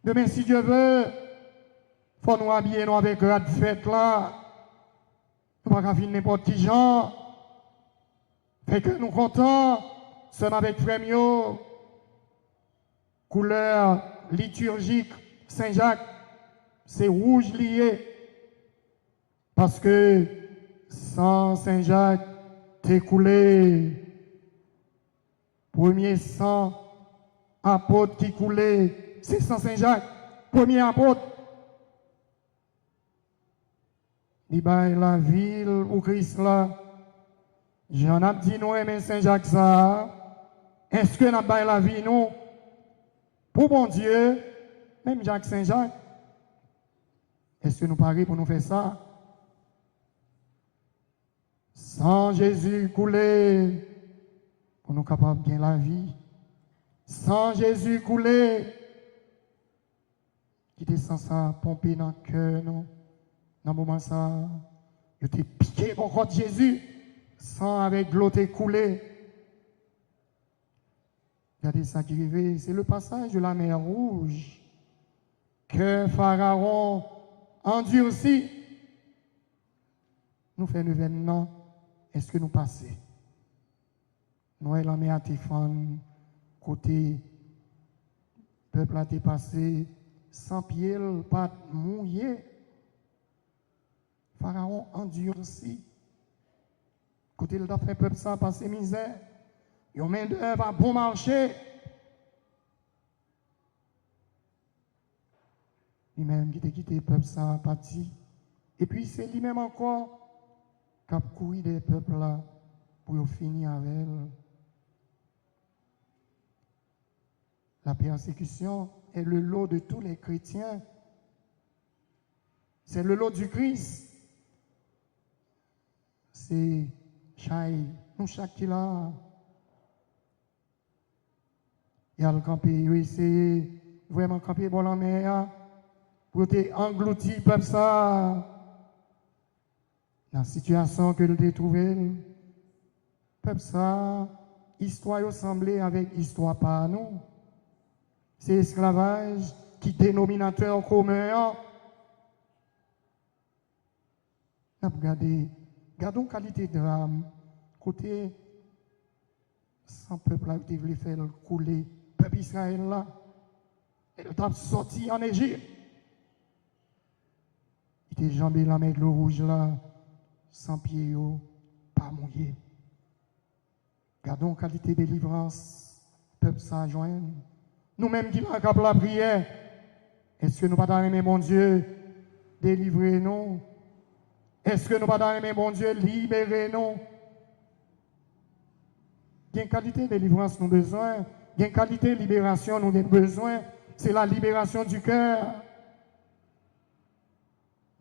Demain, si Dieu veut, il faut nous habiller nous avec la fête là. Nous ne sommes pas capables de finir n'importe qui genre. Fait que nous comptons, sommes avec frère Mio, couleur liturgique Saint-Jacques, c'est rouge lié. Parce que sans Saint-Jacques, t'écoulé. Premier sang apôtre qui coulait, c'est Saint Saint-Jacques, premier apôtre. Il baille la ville où Christ là. J'en ai dit nous mais Saint-Jacques ça. Est-ce que nous baille la vie nous? Pour bon Dieu, même Jacques Saint-Jacques. Est-ce que nous parlons pour nous faire ça? Sans Jésus couler, pour nous capables de gagner la vie. Sans Jésus couler, qui descend ça, pomper dans le cœur, non? Dans le moment ça, il était piqué pour contre Jésus, sans avec l'autre coulé. Regardez ça qui arrive, c'est le passage de la mer Rouge que Pharaon endurci. Nous faisons l'événement. Est-ce que nous passons? Nous avons la mer à Téphane, côté peuple a été passé sans pied, pas mouillé. Pharaon endurci. Côté le fait peuple ça passer misère. Ils ont main d'œuvre à bon marché. Lui-même qui t'a quitté le peuple ça parti. Et puis c'est lui-même encore qui a couru des peuples là pour finir avec elle. La persécution est le lot de tous les chrétiens. C'est le lot du Christ. C'est nous chaque qui là. Il y a le campé, oui, c'est vraiment campé pour la mer. Pour te engloutir comme ça. Dans la situation que nous avons trouvée, comme ça, histoire ressemblée avec histoire par nous. C'est l'esclavage qui est dénominateur commun. Gardons qualité de drame. Côté, sans peuple là, qui voulait faire couler, peuple Israël là, il a sorti en Égypte. Il était jambé la mer de l'eau rouge là, sans pied, pas mouillé. Gardons qualité de délivrance, peuple sans joindre. Nous-mêmes qui avons la prière, est-ce que nous ne pas aimer mon Dieu, délivrez-nous? Est-ce que nous ne pas aimer mon Dieu, libérez-nous? Il y a une qualité de délivrance nous avons besoin, il y a une qualité de libération nous avons besoin, c'est la libération du cœur.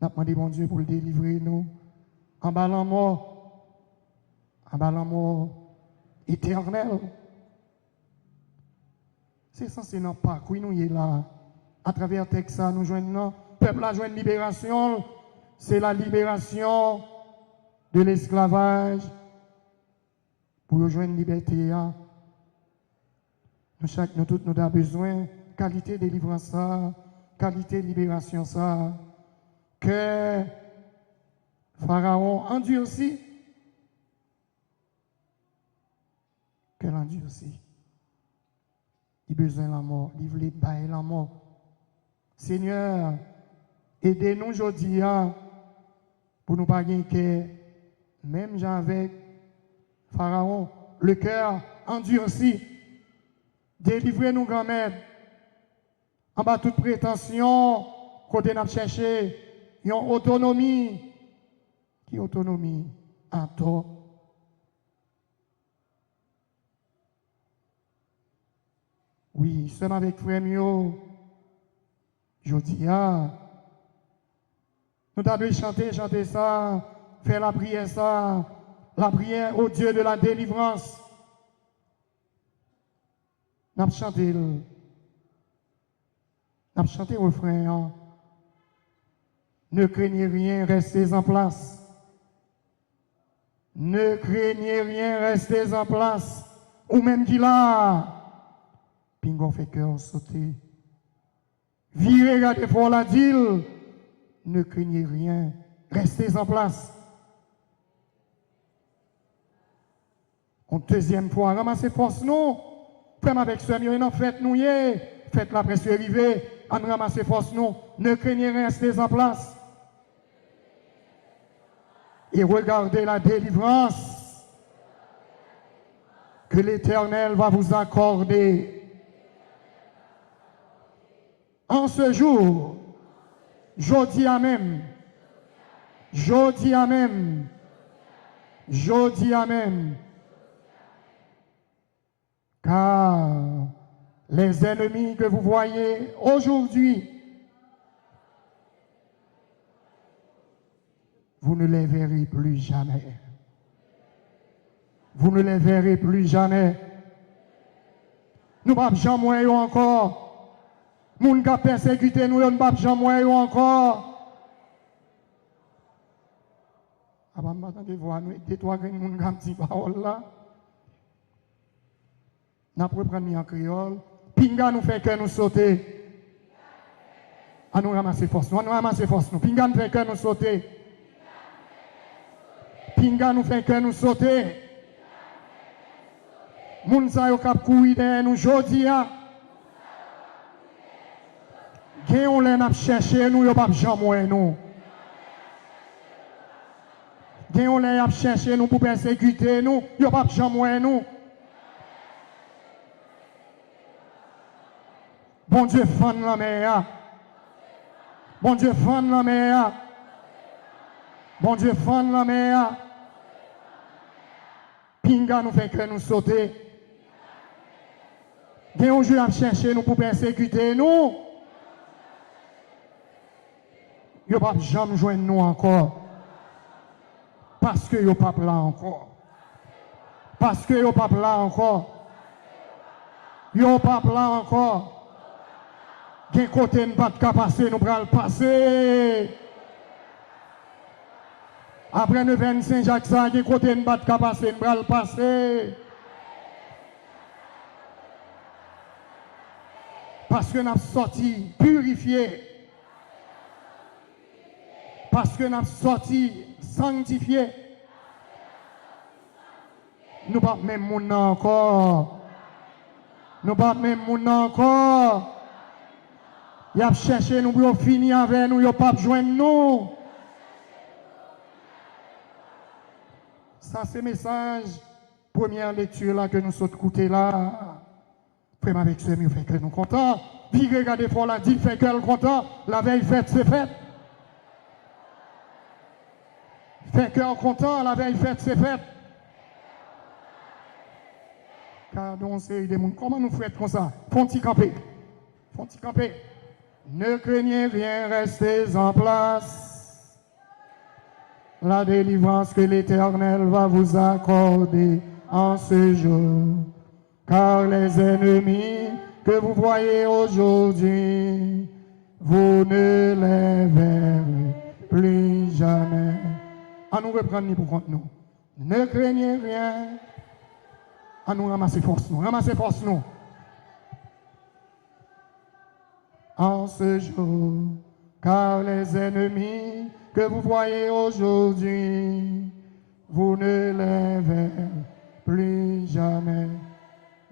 Nous avons demandé mon Dieu pour le délivrer nous, en bas la mort éternel. C'est censé non pas que nous y est là. À travers le texte, nous joignons, le peuple a joué une libération. C'est la libération de l'esclavage pour rejoindre une liberté. Nous tous, nous avons besoin qualité de délivrance, qualité de libération, ça. Que Pharaon endurci. Que l'endurci. Il a besoin de la mort, il voulait bailler la mort. Seigneur, aidez-nous aujourd'hui pour nous pas gagner que même avec Pharaon, le cœur endurci. Délivrez-nous grand-mère. En bas toute prétention, côté n'a cherché, une autonomie. Qui autonomie? En tort. Oui, seulement avec frère Mio, je dis, nous devons chanter ça, faire la prière au Dieu de la délivrance. Nous avons chanté au frère. Ne craignez rien, restez en place. Ne craignez rien, restez en place. Ou même qui là. Pingon fait cœur sauter. Virez, regardez pour la dîle. Ne craignez rien. Restez en place. Une deuxième fois, ramassez force nous. Prends avec ce mieux, non, faites-nous y. Faites la pression arriver. En ramassez force nous. Ne craignez rien, restez en place. Et regardez la délivrance que l'Éternel va vous accorder. En ce jour, jodi amen, jodi amen, jodi amen. Car les ennemis que vous voyez aujourd'hui, vous ne les verrez plus jamais. Vous ne les verrez plus jamais. Nous ne pouvons jamais encore. Nous ne pouvons persécuter, nous ne pouvons jamais encore. Avant de voir, nous deux-trois personnes qui ont dit parole là. Nous reprenons en créole. Pinga nous fait que nous sauter. À nous ramasser force. Nous ramasser force. Pinga nous fait que nous sauter. Pinga nous fait que nous sauter. Moun sa yo kap kouri derrière nous jodi a. Gen on lè n'a cherché nous yo pa jamais nous. Gen on lè a cherché nous pour persécuter nous, yo pa jamais nous. Bon Dieu fend la mer. Bon Dieu fend la mer. Bon Dieu fend la mer. Pinga nous fait que nous sauter. Qui ont joué à chercher nous pour persécuter nous. Ils ne peuvent jamais joindre nous encore. Parce que ils ne peuvent pas là encore. Parce que ils ne peuvent pas là encore. Ils ne peuvent pas là encore. Quel côté ne pas passer, nous allons passer. Après le 25 Jacques, quel côté ne pas passer, nous allons passer. Parce que nous avons sorti purifié. Parce que nous avons sorti sanctifié. Nous ne pas même mon encore. Nous ne pas même mon encore. Il a cherché nous pour finir avec nous, il n'a pas besoin de nous. Ça, c'est le message, première lecture là que nous sommes écoutés là. Frère avec ce mieux fait que nous contents. Puis regardez pour la dit fait que nous content. La veille fête, c'est fait. Fait que content, la veille fête, c'est fait. Car nous, c'est des gens. Comment nous faisons comme ça? Font-ils camper? Font-ils camper? Ne craignez rien, restez en place. La délivrance que l'Éternel va vous accorder en ce jour. Car les ennemis que vous voyez aujourd'hui, vous ne les verrez plus jamais. À nous reprendre pour compte nous. Ne craignez rien. À nous ramasser force nous. Ramasser force nous. En ce jour, car les ennemis que vous voyez aujourd'hui, vous ne les verrez plus jamais.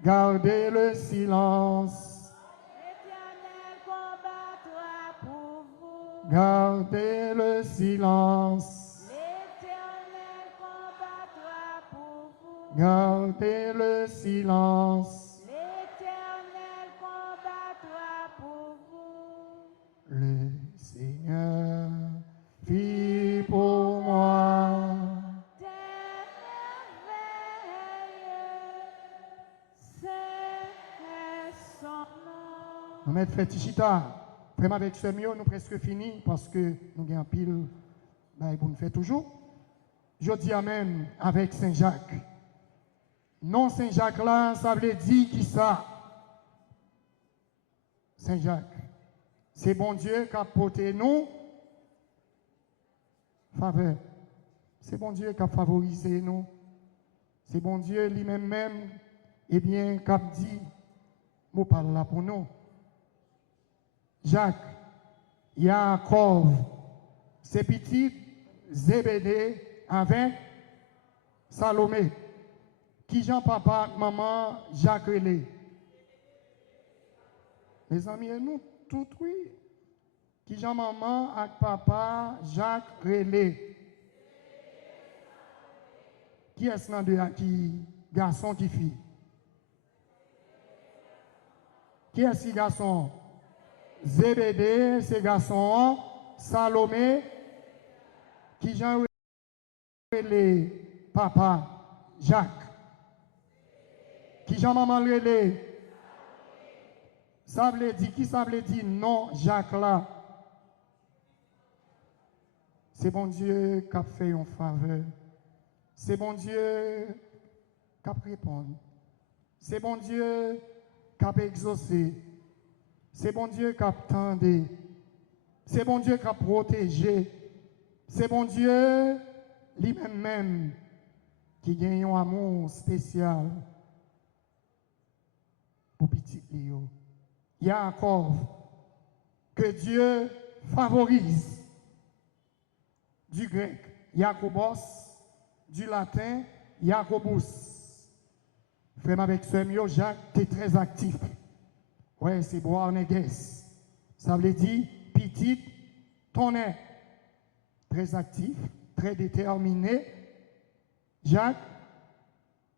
Gardez le silence. L'Éternel combattra pour vous. Gardez le silence. L'Éternel combattra pour vous. Gardez le silence. L'Éternel combattra pour vous. Le Seigneur fit pour moi. Des merveilles, c'est son nom. Nous mettons fait Tichita. Vraiment avec ce mieux, nous presque fini parce que nous avons pile pour nous faire toujours. Je dis même avec Saint-Jacques. Non, Saint-Jacques là, ça veut dire qui ça? Saint-Jacques. C'est bon Dieu qui a porté nous faveur. C'est bon Dieu qui a favorisé nous. C'est bon Dieu lui-même même, eh bien, qui a dit, moi parle là pour nous. Jacques, Yaakov, ses petits Zébédée avec Salomé. Qui Jean papa, maman, Jacques relé. Mes amis, et nous, tout oui. Qui Jean maman, avec papa, Jacques relé. Qui est-ce dans deux qui garçon qui fille? Qui est-ce qui garçon? Zébédée, c'est garçon. Salomé, qui Jean relé, papa, Jacques. Qui Jean maman relé? Ça veut dire, qui ça veut dire non, Jacques là? C'est bon Dieu qui a fait une faveur. C'est bon Dieu qui a répondu. C'est bon Dieu qui a exaucé. C'est bon Dieu qui a tendé. C'est bon Dieu qui a protégé. C'est bon Dieu lui-même qui gagne un amour spécial pour petit Léo. Yaakov, que Dieu favorise. Du grec, Yakobos, du latin, Yakobus. Frère avec ce mio, Jacques, tu es très actif. Ouais, c'est boire négues. Ça veut dire, petit, ton est très actif, très déterminé. Jacques,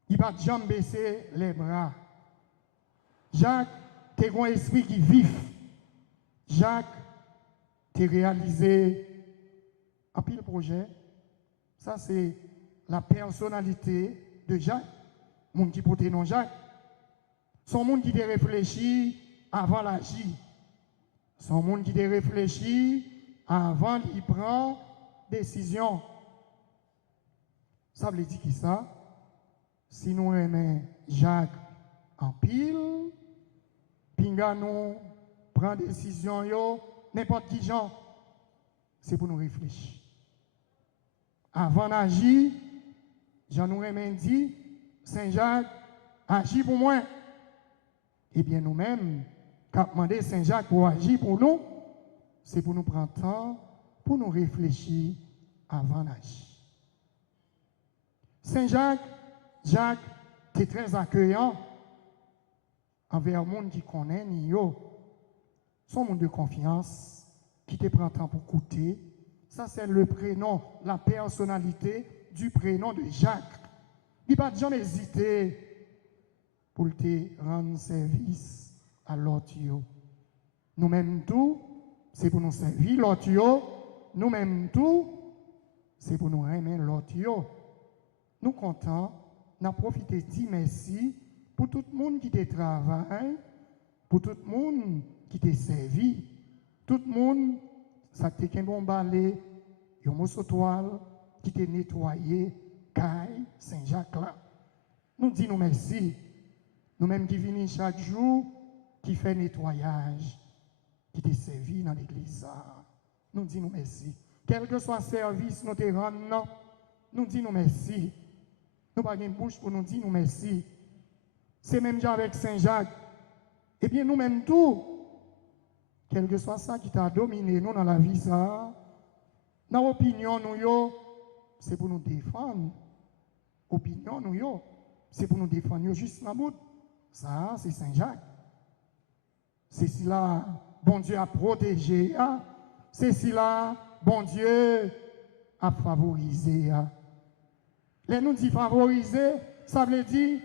il va jamais baisser les bras. Jacques, tu as un esprit qui vif. Jacques, tu as réalisé un pile projet. Ça, c'est la personnalité de Jacques. Mon qui porte non Jacques. Son monde qui te réfléchit avant l'agir. Son monde qui te réfléchit avant d'y prendre décision. Ça veut dire qui ça? Si nous aimons Jacques en pile, pinga nous prend décision yo n'importe qui gens, c'est pour nous réfléchir. Avant d'agir, Jean nous aimons dit, Saint-Jacques, agis pour moi. Eh bien nous-mêmes, quand demandé Saint-Jacques pour agir pour nous, c'est pour nous prendre temps, pour nous réfléchir avant d'agir. Saint-Jacques, Jacques, est très accueillant envers le monde qui connaît Nio. Son monde de confiance, qui te prend temps pour écouter. Ça, c'est le prénom, la personnalité du prénom de Jacques. Il n'a pas jamais hésité pour te rendre service à l'autre. Nous-mêmes tout, c'est pour nous servir l'autre. Nous-mêmes tout, c'est pour nous aimer l'autre. Nous comptons, nous profité de dire merci pour tout le monde qui te travaille, pour tout le monde qui te servi, tout le monde, ça te qu'un bon balai, un morceau de toile qui te nettoyé, caille, Saint-Jacques là. Nous disons merci. Nous-mêmes qui venons chaque jour, qui fait nettoyage, qui te servi dans l'église. Nous disons merci. Quel que soit le service nous te rendons, nous disons merci. Nous n'avons pas de bouche pour nous dire nous merci. C'est même déjà avec Saint-Jacques. Eh bien, nous-mêmes tout, quel que soit ça qui t'a dominé nous dans la vie, ça, dans l'opinion, nous, c'est pour nous défendre. Opinion, nous, c'est pour nous défendre juste dans le bout. Ça, c'est Saint-Jacques. C'est cela, bon Dieu a protégé. C'est cela, bon Dieu a favorisé. Les nous dit favoriser, ça veut dire,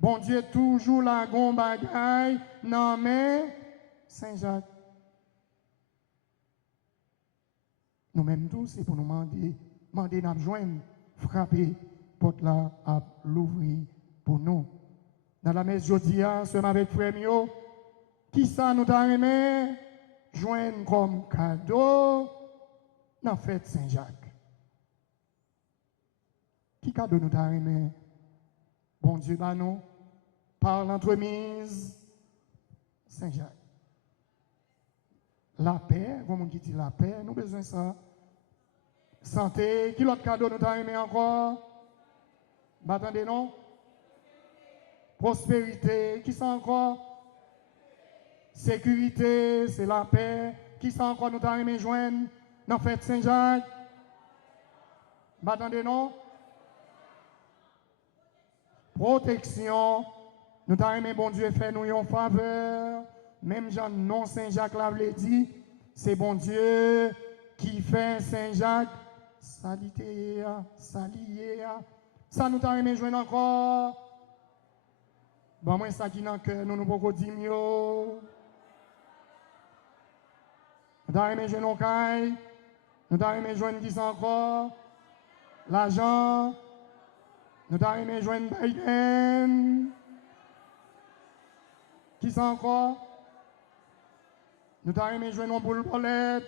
bon Dieu toujours la gon bagaille, non mais, Saint-Jacques. Nous-mêmes tous, c'est pour nous demander nous joindre, frapper, porte là, à l'ouvrir pour nous. Dans la messe jodia, ce avec frère Mio, qui ça nous a aimé, joindre comme cadeau, dans la fête Saint-Jacques. Qui cadeau nous a aimé? Bon Dieu, bah nous, par l'entremise, Saint-Jacques. La paix, comme on dit la paix, nous avons besoin de ça. Santé, qui l'autre cadeau nous a aimé encore? Bah, attendez, non? Prospérité, qui ça encore? Sécurité, c'est la paix. Qui ça encore nous a aimé joindre? Dans la fête Saint-Jacques? Bah, attendez, non? Protection, nous avons aimé bon Dieu faire nous une faveur. Même Jean non Saint-Jacques l'avait dit, c'est bon Dieu qui fait Saint-Jacques salité, salier. Ça nous avons aimé joindre encore. Bon, moi, ça qui n'a que nous pouvons dire mieux. Nous avons aimé joindre nos cailles. Nous avons aimé joindre qui encore. L'argent. Nous avons aimé joindre Biden. Qui sont encore? Nous avons aimé joindre nos boules bolette.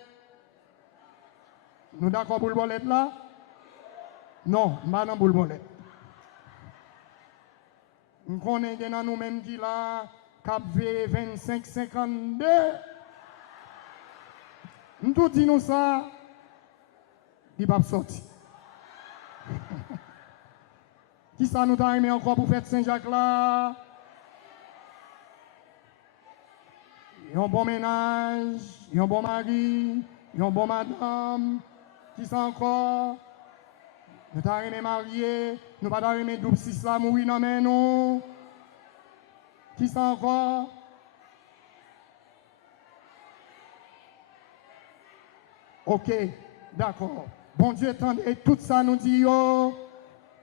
Nous d'accord boule bolette là? Non, pas dans boule bolette. Nous connaissons dans nous-mêmes qui là, Cap V 2552. Nous tout disons ça, il va pas sortir. Qui ça nous a aimé encore pour fête Saint-Jacques là? Un bon ménage, un bon mari, un bon madame. Qui ça encore? Nous t'avons aimé marié, nous pas aimé double six là mourir dans mais nous. Qui ça encore? Ok, d'accord. Bon Dieu, et tout ça nous dit yo.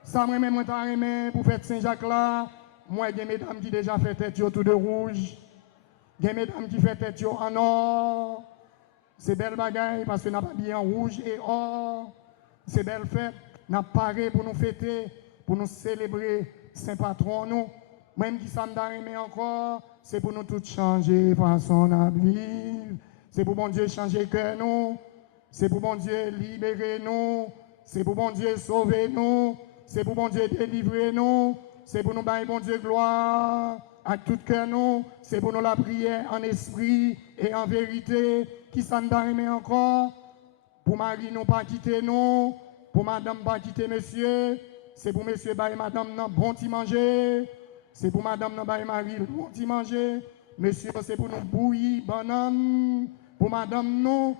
Ça moi même t'as aimé pour fête Saint-Jacques là. Moi, il y a mesdames qui déjà fait tête tout de rouge. Il y a mesdames qui fait tête en or. C'est belle bagaille parce que nous pas bien en rouge et or. C'est belle fête. Nous paré pour nous fêter, pour nous célébrer Saint-Patron nous. Même qui ça me encore, c'est pour nous tous changer façon de vivre. C'est pour bon Dieu changer cœur nous. C'est pour bon Dieu libérer nous. C'est pour bon Dieu sauver nous. C'est pour bon Dieu délivrer nous. C'est pour nous bailler bon Dieu gloire à tout cœur nous. C'est pour nous la prière en esprit et en vérité. Qui ça nous encore? Pour Marie nous pas quitter nous. Pour madame pas quitter monsieur. C'est pour monsieur bailler madame non bon petit manger. C'est pour madame non bailler Marie bon petit manger. Monsieur c'est pour nous bouillir banane. Pour madame non.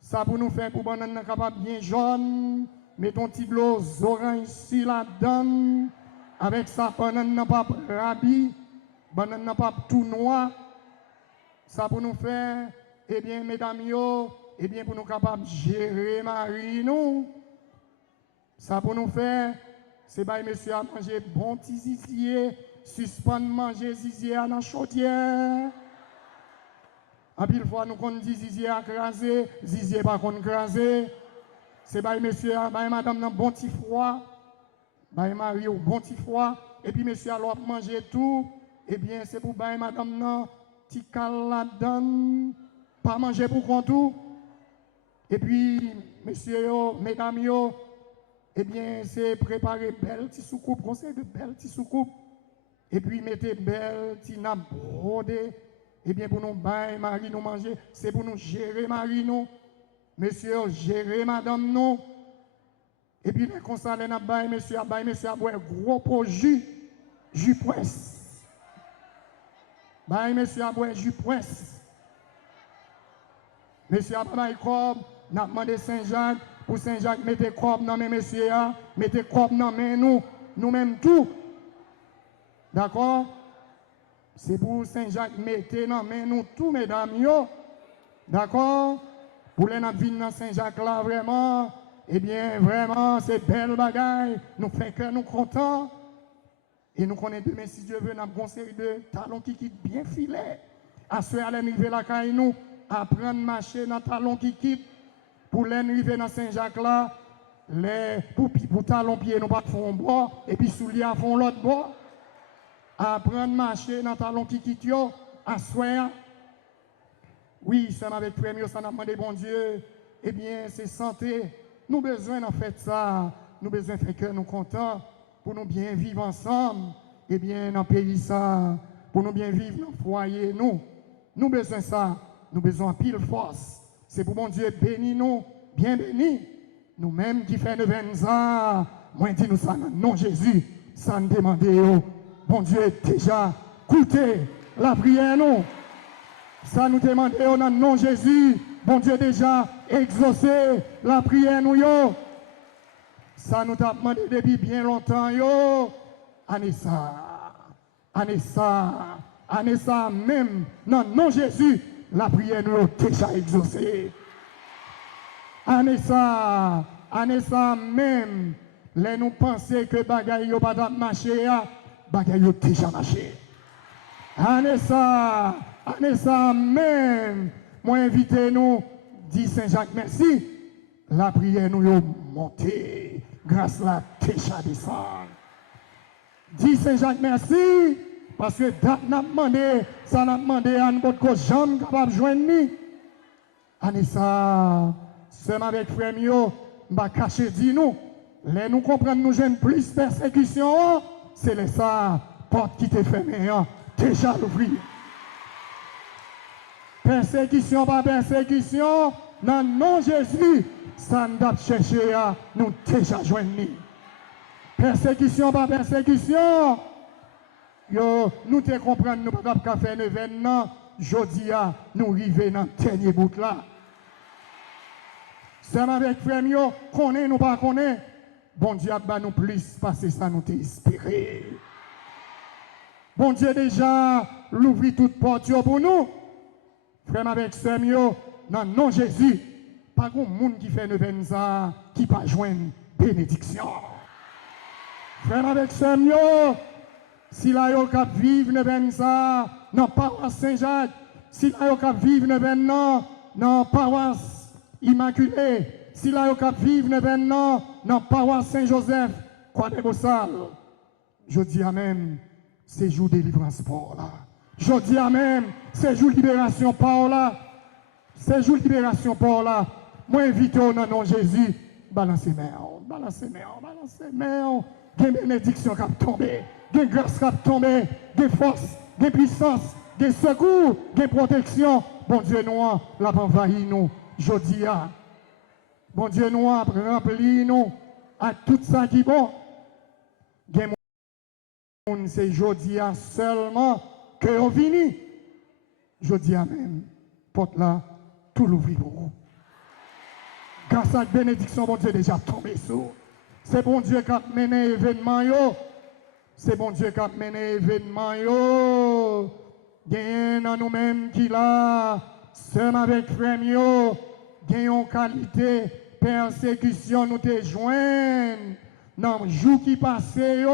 Ça pour nous faire pour banane capable bien jaune. Mettons petit l'eau orange ici là-dedans. Avec ça banane n'a pas rabi. Banane n'a pas tout noir. Ça pour nous faire, eh bien mesdames yo, eh bien pour nous capables de gérer Marie nous. Ça pour nous faire, c'est bien monsieur à manger bon petit zizier, suspendre manger zizier dans la chaudière. En pile fois nous qu'on dit zizier à craser, zizier pas qu'on craser. C'est bien monsieur, bien madame dans bon petit froid, bien Marie au bon petit froid, et puis monsieur alors manger tout, eh bien c'est pour bien madame non, petit cal là-dedans, pas manger pour qu'on tout. Et puis monsieur yo, mesdames yo, eh bien, c'est préparer belle petite soucoupe, conseil de belle petite soucoupe. Et puis, mettez belle petite nappe brodée. Eh bien, pour nous bailler Marie, nous manger, c'est pour nous gérer Marie, nous. Monsieur, gérer madame, nous. Et puis, les conseils, nous bailler, monsieur, à boire gros pot jus presse. Bailler, monsieur, à boire jus presse. Monsieur, à bailler corps, nous demandé Saint-Jacques. Pour Saint-Jacques, mettez corps dans mes messieurs, mettez corps dans mes nous-mêmes tout. D'accord? C'est pour Saint-Jacques, mettez dans mes nous tout, mesdames, yo. D'accord? Pour les navines dans Saint-Jacques là, vraiment, eh bien, vraiment, c'est belle bagaille. Nous faisons que nous contents. Et nous connaissons demain, si Dieu veut, nous avons une série de talons qui quittent bien filés. À ceux à l'arrivée la caille, nous, apprendre à marcher dans talons qui quittent. Pour l'arrivée dans Saint-Jacques là, pour talons pieds, nous pas font bois, et puis souliers font l'autre bois. Apprendre à marcher dans talons qui quittent, à soir. Oui, c'est avec frère, ça n'a demandé bon Dieu. Eh bien, c'est santé. Nous besoin d'en faire ça. Nous besoin de faire que nous contents pour nous bien vivre ensemble. Eh bien, dans le pays ça, pour nous bien vivre dans le foyer, nous besoin de ça. Nous besoin de pile force. C'est pour mon Dieu béni nous, bien béni. Nous-mêmes qui faisons 20 ans, moi dis nous ça, non Jésus, ça nous demande, bon Dieu déjà, écoutez la prière nous. Ça nous demande, non Jésus, bon Dieu déjà, exaucé la prière nous yo. Ça nous a demandé depuis bien longtemps yo. Anessa, même, non Jésus, la prière nous a déjà exaucée. Anessa, même, les nous penser que bagaille yo pas marcher, bagaille yo déjà marché. Anessa, même, moi invité nous, dit Saint-Jacques, merci, la prière nous a monté, grâce à la déjà descend. Dit Saint-Jacques, merci. Parce que ça n'a demandé à notre jambe capable de joindre nous. Anessa, c'est avec frère Mio, m'a caché dit nous. Les nous comprendre nous j'aime plus persécution, c'est les ça, porte qui t'est fermée, déjà l'ouvrir. Persécution par persécution, non, non Jésus, ça nous a cherché à nous déjà joindre nous. Persécution par persécution, yo, nous te comprenons, nous ne pouvons pas faire un événement, jodi a, nous arrivons dans le dernier bout là. C'est avec frère, connaît nous pas connaît. Bon Dieu a nous plus parce que ça nous t'a inspiré. Bon Dieu déjà l'ouvrit toute porte pour nous. Frère avec frère, non, non Jésus, pas de monde qui fait un événement qui pas joindre bénédiction. Frère avec frère, si la yo cap vivre ne ça, non paroisse Saint-Jacques, si la yo cap vivre ne non paroisse Immaculée, si la yo cap vivre ne non paroisse Saint-Joseph, quoi de ça. Je dis amen. c'est jour délivrance pour là. Je dis à même, c'est jour libération pour là. C'est jour libération pour là. Moi, invite au nom de Jésus, balancez main, balancez main, balancez main. Il y a une bénédiction qui a tombé, il y a une grâce qui a tombé, il y a force, il y a puissance, il y a secours, il y a protection. Bon Dieu noir, l'a envahi nous, je dis à. Bon Dieu noir, remplis nous à tout ça qui est bon. Il y a c'est jeudi seulement que on vini. Jeudi même, porte là, tout l'ouvrir pour vous. Grâce à la bénédiction, bon Dieu déjà tombé sur. C'est bon Dieu qui a mené l'événement. C'est bon Dieu qui a mené l'événement. Gagne dans nous-mêmes qui là, seul avec frère, gagne en qualité, persécution nous te joignent. Dans le jour qui passait,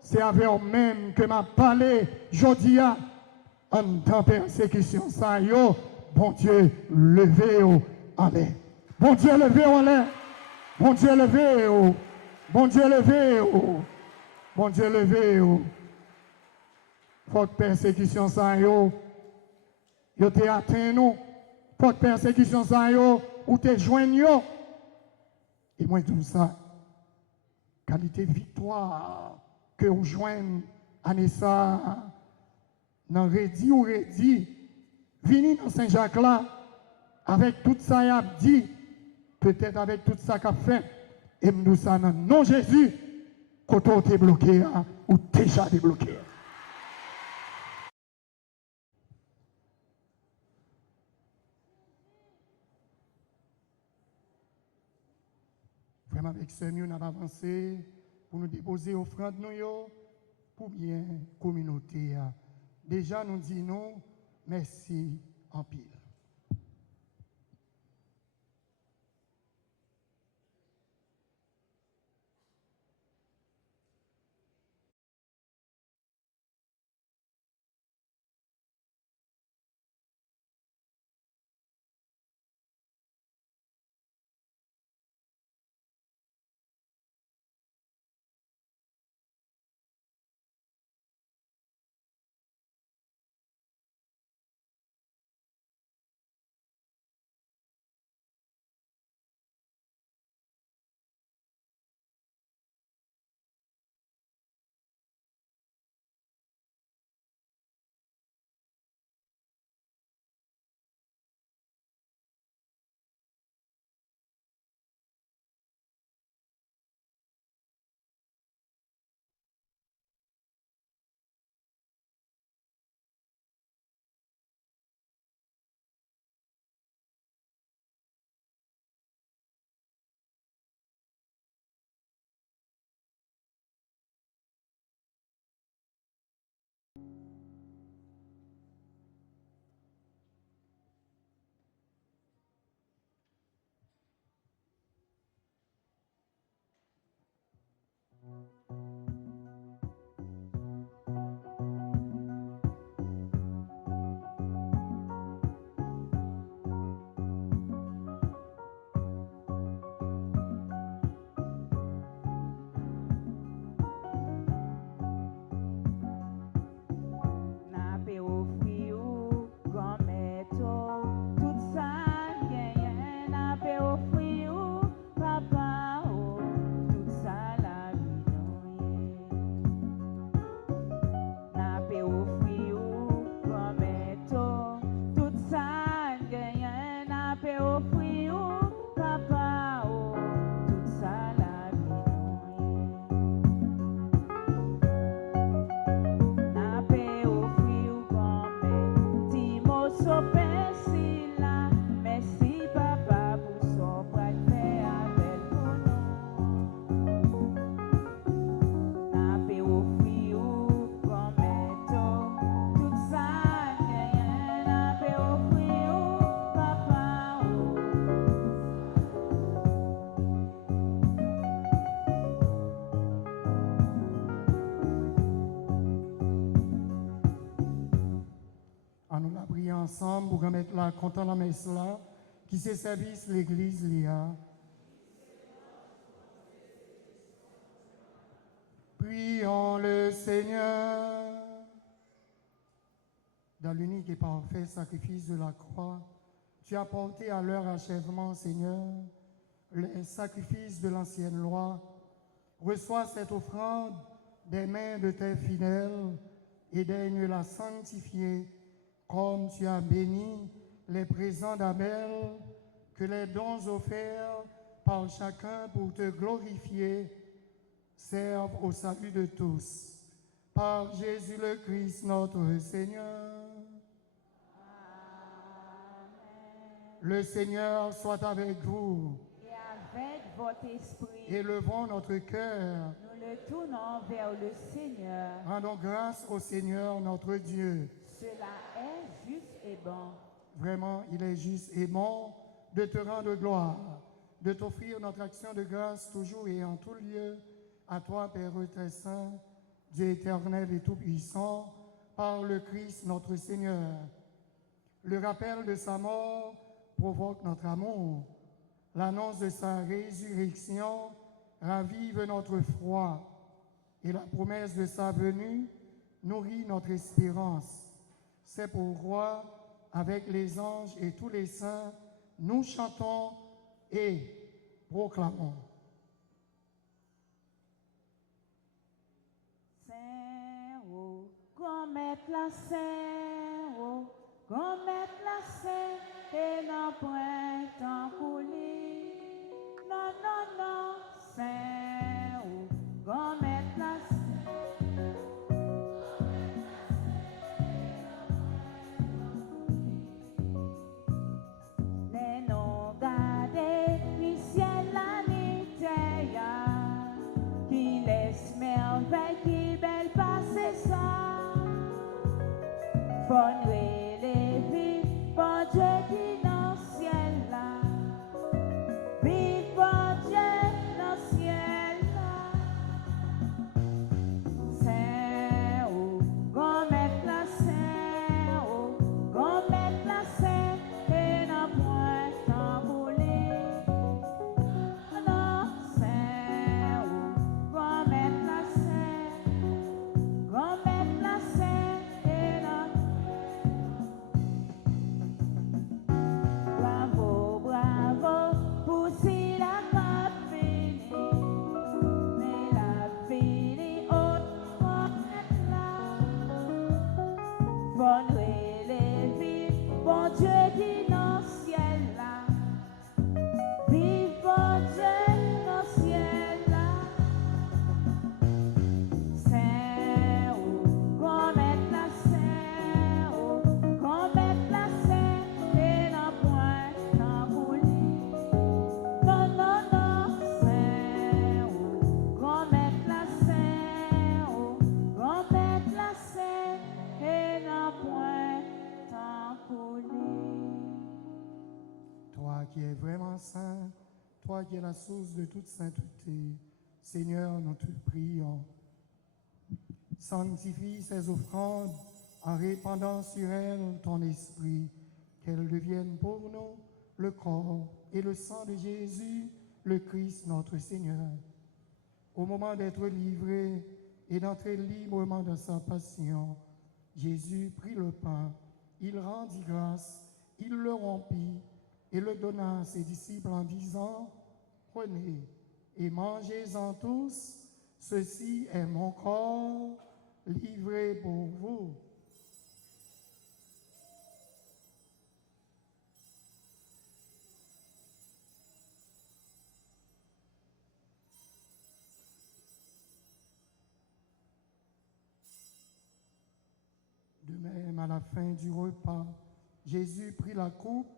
c'est avec eux-mêmes que m'a parlé. Jodi a, en temps persécution, ça yo, bon Dieu, levez-vous en l'air. Bon Dieu, levez-vous en l'air. Bon Dieu, levez-vous. Bon Dieu, levez-vous. Bon Dieu, levez-vous. Forte persécution, ça yo, yo te atteint nous. Forte persécution, ça yo, ou te joignent. Et moi, tout ça, qualité victoire que vous joignez à Nessa, dans Rédi ou Rédi, venez dans Saint-Jacques là, avec tout ça qu'il a dit, peut-être avec tout ça qu'il a fait, et nous ça dans non Jésus, quand on est bloqué, ou déjà débloqué. Vraiment avec ce mieux, on a avancé pour nous déposer offrande nous pour bien communauté. Déjà nous disons merci en pile. Nous la prier ensemble pour remettre la content la messe là, qui c'est service l'église l'IA. Prions le Seigneur. Dans l'unique et parfait sacrifice de la croix, tu as porté à leur achèvement, Seigneur, les sacrifices de l'ancienne loi. Reçois cette offrande des mains de tes fidèles et daigne la sanctifier, comme tu as béni les présents d'Abel, que les dons offerts par chacun pour te glorifier servent au salut de tous. Par Jésus le Christ, notre Seigneur. Le Seigneur soit avec vous. Et avec votre esprit, Élevons notre cœur. nous le tournons vers le Seigneur. Rendons grâce au Seigneur notre Dieu. Cela est juste et bon. Vraiment, il est juste et bon de te rendre gloire, de t'offrir notre action de grâce toujours et en tout lieu, à toi, Père très saint, Dieu éternel et tout-puissant, par le Christ notre Seigneur. Le rappel de sa mort provoque notre amour. L'annonce de sa résurrection ravive notre foi. Et la promesse de sa venue nourrit notre espérance. C'est pourquoi, avec les anges et tous les saints, nous chantons et proclamons. Saint, oh, grand maître la saint, oh, grand maître la saint, et non printemps coulé. Non, non, non, saint, oh, grand maître la saint. Les non gardés, ni ciel, la ni terre, qui laisse merveille, qui belle passer ça. Bonne les bon Dieu qui dans le ciel là. Vive bon Dieu dans le ciel là. Saint, oh, grand maître la saint, oh, grand maître la saint, et non point tamboulé. Non, saint, oh, grand maître la saint, grand maître la saint, et non. Bravo, bravo, pour si la pas fini, mais la fini au là. Bonne relève, bon Dieu qui dans le ciel là. Vive bon Dieu dans le ciel là. Saint, oh, grand maître la saint, oh, grand maître la saint, et non point tamboulé. Non, non, non, saint, oh, grand maître la saint, oh, grand maître la saint, et non point tamboulé. Toi qui es vraiment saint, toi qui es la source de toute sainteté, Seigneur, nous te prions. Sanctifie ces offrandes en répandant sur elles ton esprit, qu'elles deviennent pour nous le corps et le sang de Jésus, le Christ notre Seigneur. Au moment d'être livré et d'entrer librement dans sa passion, Jésus prit le pain, il rendit grâce, il le rompit et le donna à ses disciples en disant, « Prenez et mangez-en tous, ceci est mon corps livré pour vous. » De même, à la fin du repas, Jésus prit la coupe.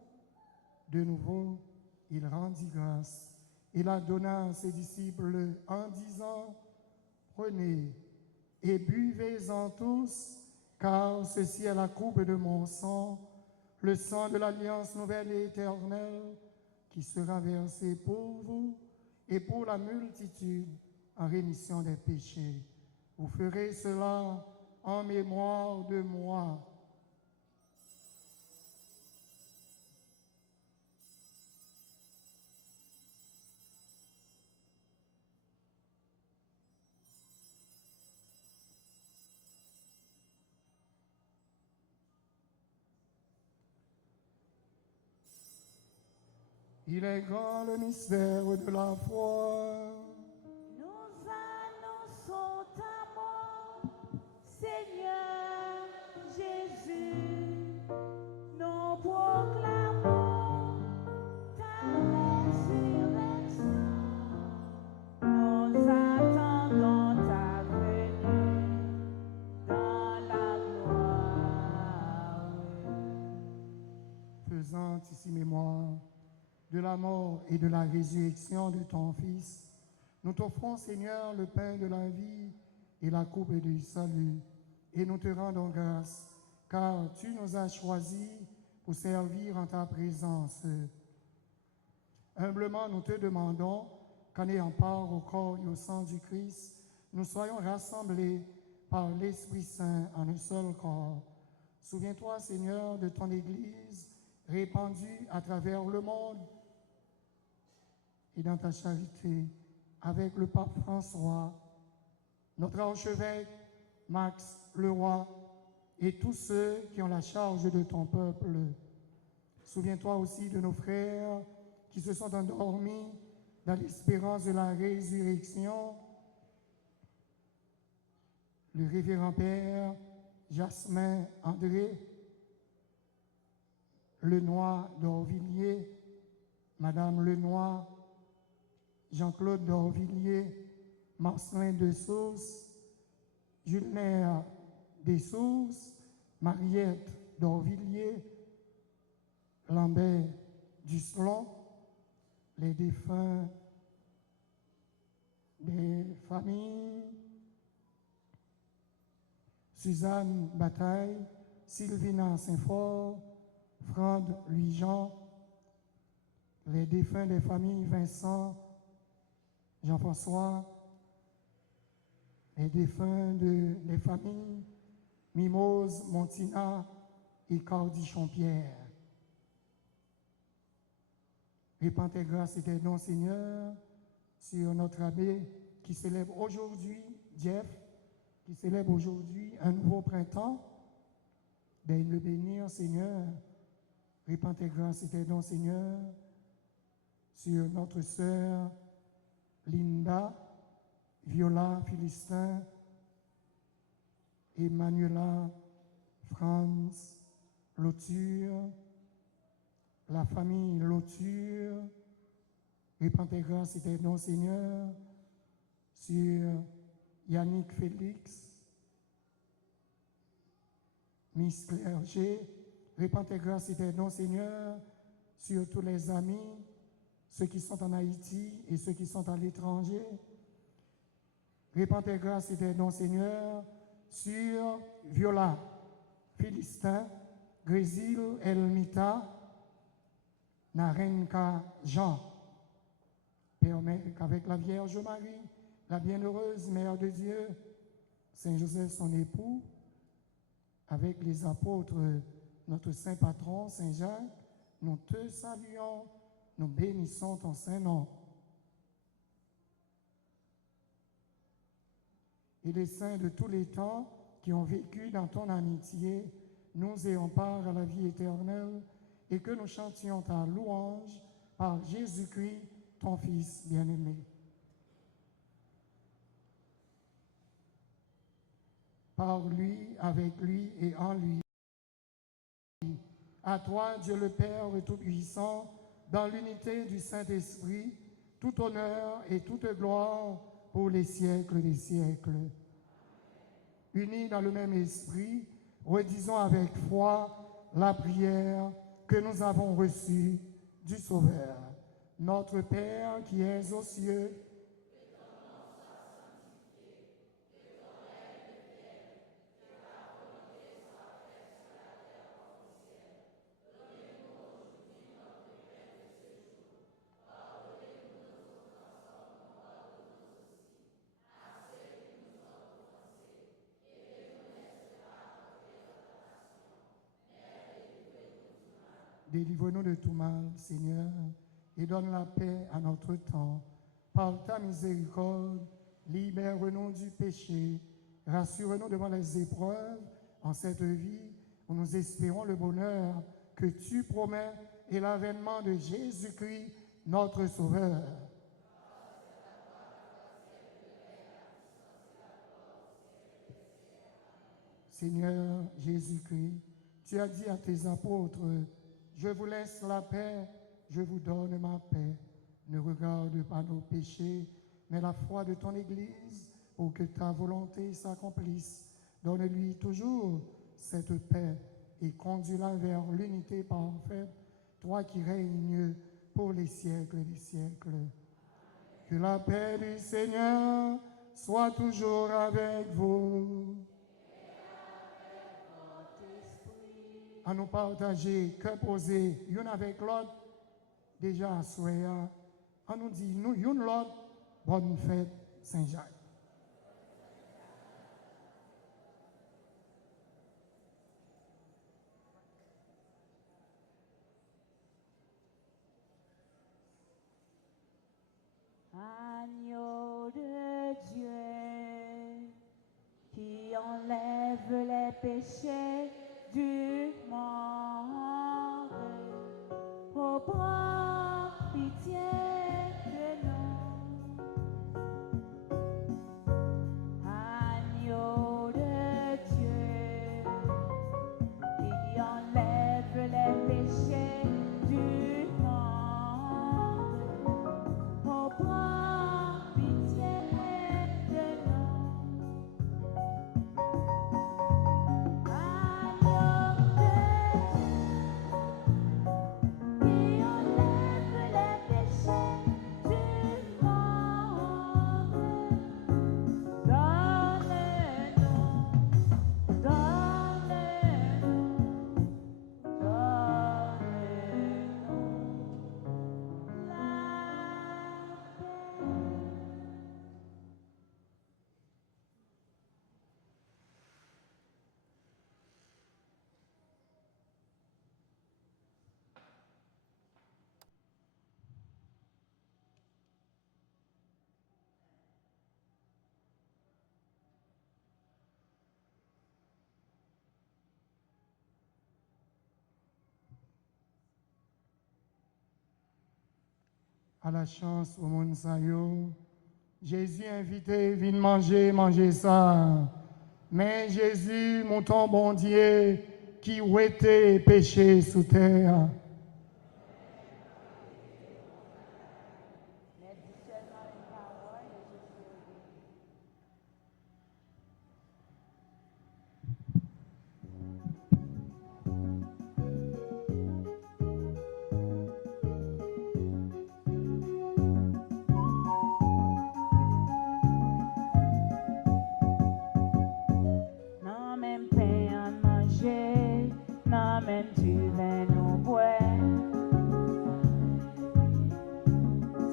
De nouveau, il rendit grâce et la donna à ses disciples en disant, « Prenez et buvez-en tous, car ceci est la coupe de mon sang, le sang de l'alliance nouvelle et éternelle, qui sera versé pour vous et pour la multitude en rémission des péchés. Vous ferez cela en mémoire de moi. » Il est grand le mystère de la foi. Nous annonçons ta mort, Seigneur Jésus. Nous proclamons ta résurrection. Nous attendons ta venue dans la gloire. Faisant ici mémoire de la mort et de la résurrection de ton Fils, nous t'offrons, Seigneur, le pain de la vie et la coupe du salut, et nous te rendons grâce, car tu nous as choisis pour servir en ta présence. Humblement, nous te demandons qu'en ayant part au corps et au sang du Christ, nous soyons rassemblés par l'Esprit Saint en un seul corps. Souviens-toi, Seigneur, de ton Église répandue à travers le monde, et dans ta charité avec le pape François, notre archevêque Max le roi et tous ceux qui ont la charge de ton peuple. Souviens-toi aussi de nos frères qui se sont endormis dans l'espérance de la résurrection. Le révérend Père Jasmin André, Lenoir d'Orvilliers, Madame Lenoir, Jean-Claude d'Orvilliers, Marcelin de Sauce, Jules-Mère des Sources, Mariette d'Orvilliers, Lambert Duslon, les défunts des familles, Suzanne Bataille, Sylvina Saint-Fort, Franck Louis-Jean, les défunts des familles Vincent, Jean-François, les défunts des familles Mimose, Montina et Cordichon-Pierre. Répands tes grâces et tes dons, Seigneur, sur notre abbé qui célèbre aujourd'hui, Jeff, qui célèbre aujourd'hui un nouveau printemps. Daigne le bénir, Seigneur. Répands tes grâces et tes dons, Seigneur, sur notre sœur Linda, Viola, Philistin, Emmanuela, Franz, Loture, la famille Loture. Répands tes grâces et tes dons, Seigneur, sur Yannick Félix, Miss Clergé. Répands tes grâces et tes dons, Seigneur, sur tous les amis, ceux qui sont en Haïti et ceux qui sont à l'étranger. Répands tes grâces et tes dons, Seigneur, sur Viola, Philistin, Grésil, Elmita, Narenka, Jean. Permets qu'avec la Vierge Marie, la bienheureuse Mère de Dieu, Saint Joseph son époux, avec les apôtres, notre saint patron, Saint Jacques, nous te saluons, nous bénissons ton saint nom. Et les saints de tous les temps qui ont vécu dans ton amitié, nous ayons part à la vie éternelle et que nous chantions ta louange par Jésus-Christ, ton Fils bien-aimé. Par lui, avec lui et en lui. À toi, Dieu le Père Tout-Puissant, dans l'unité du Saint-Esprit, tout honneur et toute gloire pour les siècles des siècles. Unis dans le même esprit, redisons avec foi la prière que nous avons reçue du Sauveur. Notre Père qui es aux cieux, délivre-nous de tout mal, Seigneur, et donne la paix à notre temps. Par ta miséricorde, libère-nous du péché, rassure-nous devant les épreuves en cette vie où nous espérons le bonheur que tu promets et l'avènement de Jésus-Christ, notre Sauveur. Seigneur Jésus-Christ, tu as dit à tes apôtres, je vous laisse la paix, je vous donne ma paix. Ne regarde pas nos péchés, mais la foi de ton Église, pour que ta volonté s'accomplisse. Donne-lui toujours cette paix et conduis-la vers l'unité parfaite, toi qui règnes pour les siècles des siècles. Que la paix du Seigneur soit toujours avec vous. À nous partager, que poser, l'un avec l'autre, déjà à soir, on nous dit, nous, l'un l'autre, bonne fête Saint-Jacques. Agneau de Dieu, qui enlève les péchés du monde, oh, prends pitié de nous. Agneau de Dieu, qui enlève les péchés du monde, oh, prends pitié de nous. Agneau de Dieu, qui enlève les péchés du monde, donne-nous la paix. À la chance au monde sa yo, Jésus invité, viens manger ça. Mais Jésus, mon ton bon Dieu, qui ouétait péché sous terre. Non même pain à manger, non même du vin nous boire.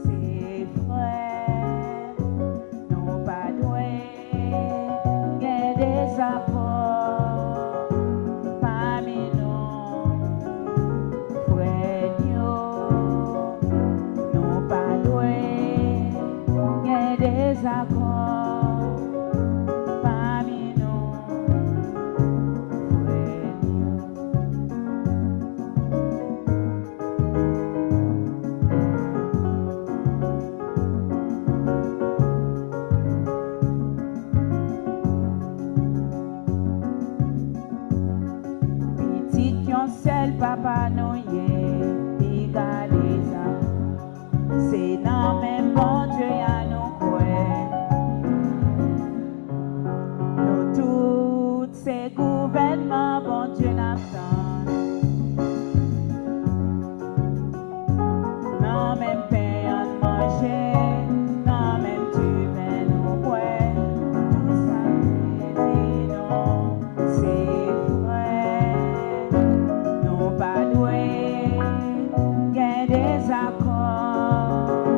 C'est vrai, nous pas doués, y des apports parmi nous. Frère, nous pas doués, y des accords parmi nous. Petit yon seul papa nous y gardez ça. C'est dans même bon Dieu à nous croire. Nous tous ces gouvernements bon Dieu n'attend. Non même pain à manger, non même du vin nous boire. Tout ça c'est non, c'est vrai. Nous pas doués, y a des accords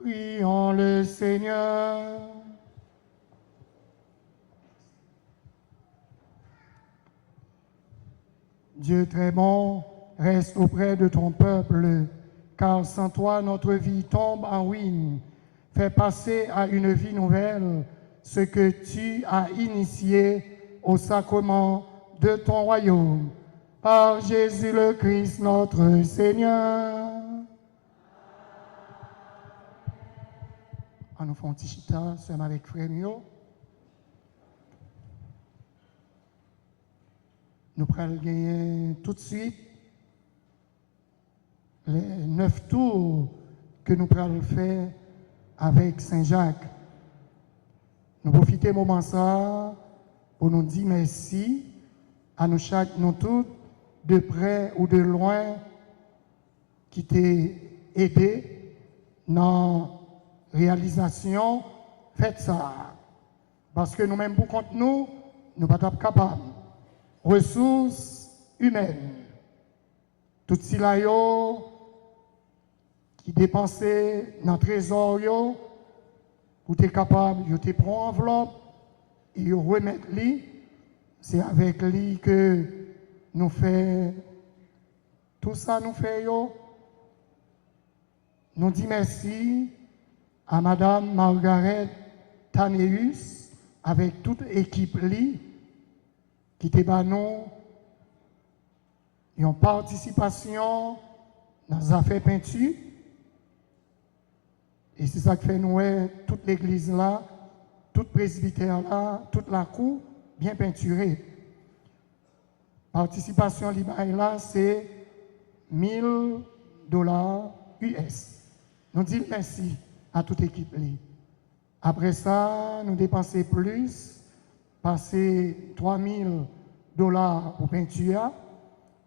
Prions le Seigneur. Dieu très bon, reste auprès de ton peuple, car sans toi, notre vie tombe en ruine. Fais passer à une vie nouvelle ce que tu as initié au sacrement de ton royaume. Par Jésus le Christ, notre Seigneur. On nous fait un petit chita, sommes avec Frère Mio. Nous prenons gagner tout de suite les 9 tours que nous prenons faire avec Saint-Jacques. Nous profitons du moment ça pour nous dire merci à nous chaque, nous tous, de près ou de loin, qui t'ont aidé dans la réalisation. Faites ça. Parce que nous-mêmes, pour compte nous, nous ne sommes pas capables. Ressources humaines. Tout cela qui dépensait dans le trésor, pour être capable de prendre enveloppe et de remettre lui. C'est avec lui que nous faisons tout ça, nous faisons. Nous disons merci à Madame Margaret Taneus avec toute l'équipe lui qui était nous une participation dans les affaires peinture. Et c'est ça qui fait nous, toute l'église là, tout presbytère là, toute la cour, bien peinturée. Participation libérale là, c'est $1000 US. Nous disons merci à toute l'équipe. Après ça, nous dépensons plus, passer $3000 pour peinture.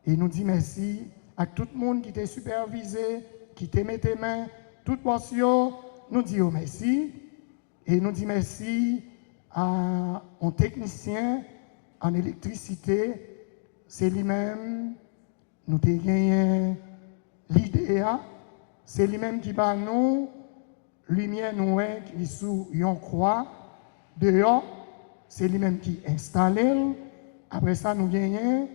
Et nous disons merci à tout le monde qui t'a supervisé, qui t'a mis tes mains, toute portion. Nous disons merci. Et nous disons merci à un technicien en électricité. C'est lui-même, nous avons gagné l'idée. C'est lui-même qui va nous, lumière nous qui est sous une croix dehors. C'est lui-même qui installe. Après ça, nous gagnons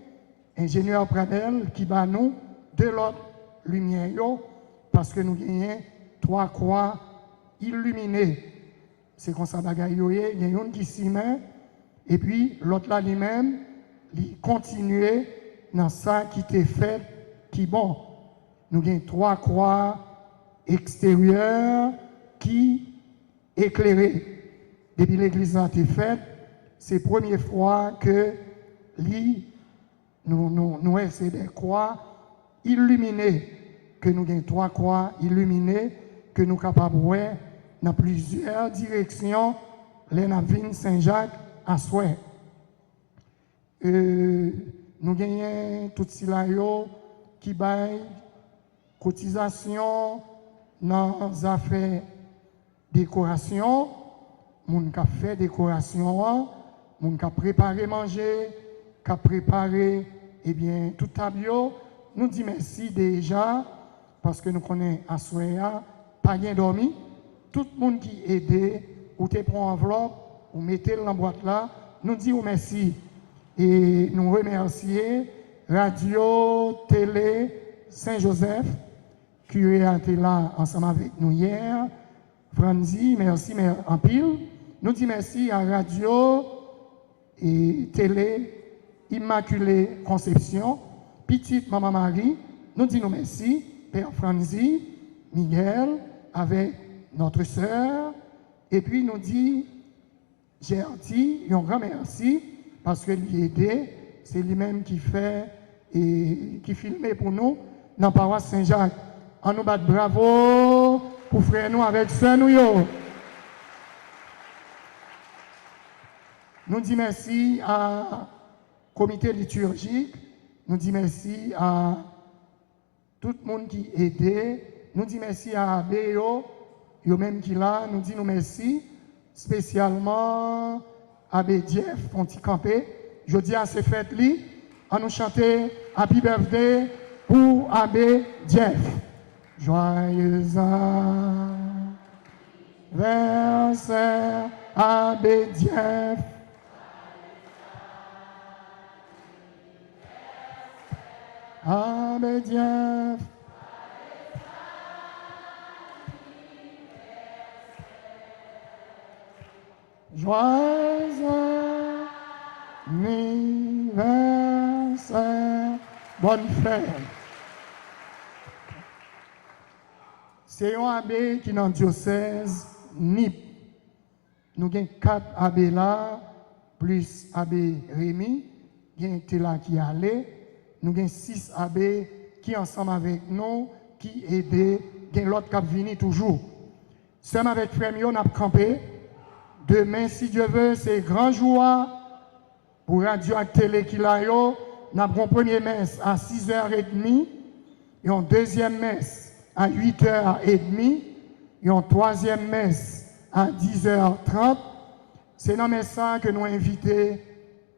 ingénieur Pradel qui va nous de l'autre lumière. Parce que nous gagnons 3 croix illuminées. C'est comme ça, il y a une qui s'y met. Et puis, l'autre là lui-même, il continue dans ça qui t'est fait, qui bon. Nous avons 3 croix extérieures qui éclairées. Depuis l'église a été faite, c'est la première fois que nous c'est des croix illuminées, que nous avons 3 croix illuminées, que nous sommes capables de voir dans plusieurs directions, les navines Saint-Jacques à souhait. Nous gagnons tout cela qui baille cotisation dans les affaires décoration. Moun qui fait décoration, moun qui préparé manger, qui préparé tout tableau. Nous disons merci déjà parce que nous connaissons à Soya, pas bien dormi. Tout le monde qui aide, ou te prend enveloppe, ou mettez dans la boîte là, nous disons merci. Et nous remercions Radio, Télé, Saint-Joseph, qui été là ensemble avec nous hier. Franzi, merci en pile. Nous disons merci à Radio et Télé, Immaculée Conception, Petite Maman Marie. Nous disons merci, Père Franzi, Miguel, avec notre sœur. Et puis nous disons, Gertie, un grand merci, parce que l'aidé, c'est lui-même qui fait et qui filme pour nous dans la paroisse Saint-Jacques. On nous bat bravo pour frère nous avec sœur nous. Nous disons merci à comité liturgique, nous disons merci à tout le monde qui aide, nous disons merci à Béo, eux-mêmes qui là, nous disons merci spécialement à Bédief, Ponti Campé. Je dis à ces fêtes-là, à nous chanter Happy Birthday pour Abbé Jeff. Joyeux verset obédience. Obédience. Joyeux anniversaire, bonne fête. C'est un abbé qui est dans le diocèse NIP. Nous avons 4 abbés là, plus abbé Rémi, il y a là qui est allé. Nous avons 6 abbés qui sont ensemble avec nous, qui aident, il y a l'autre qui vient toujours. Seul avec frère Mio, nous avons campé. Demain, si Dieu veut, c'est grand joie pour Radio et Télé qui l'a yo. Nous avons une première messe à 6h30 et une deuxième messe à 8h30 et une troisième messe à 10h30. C'est dans le ça que nous invitons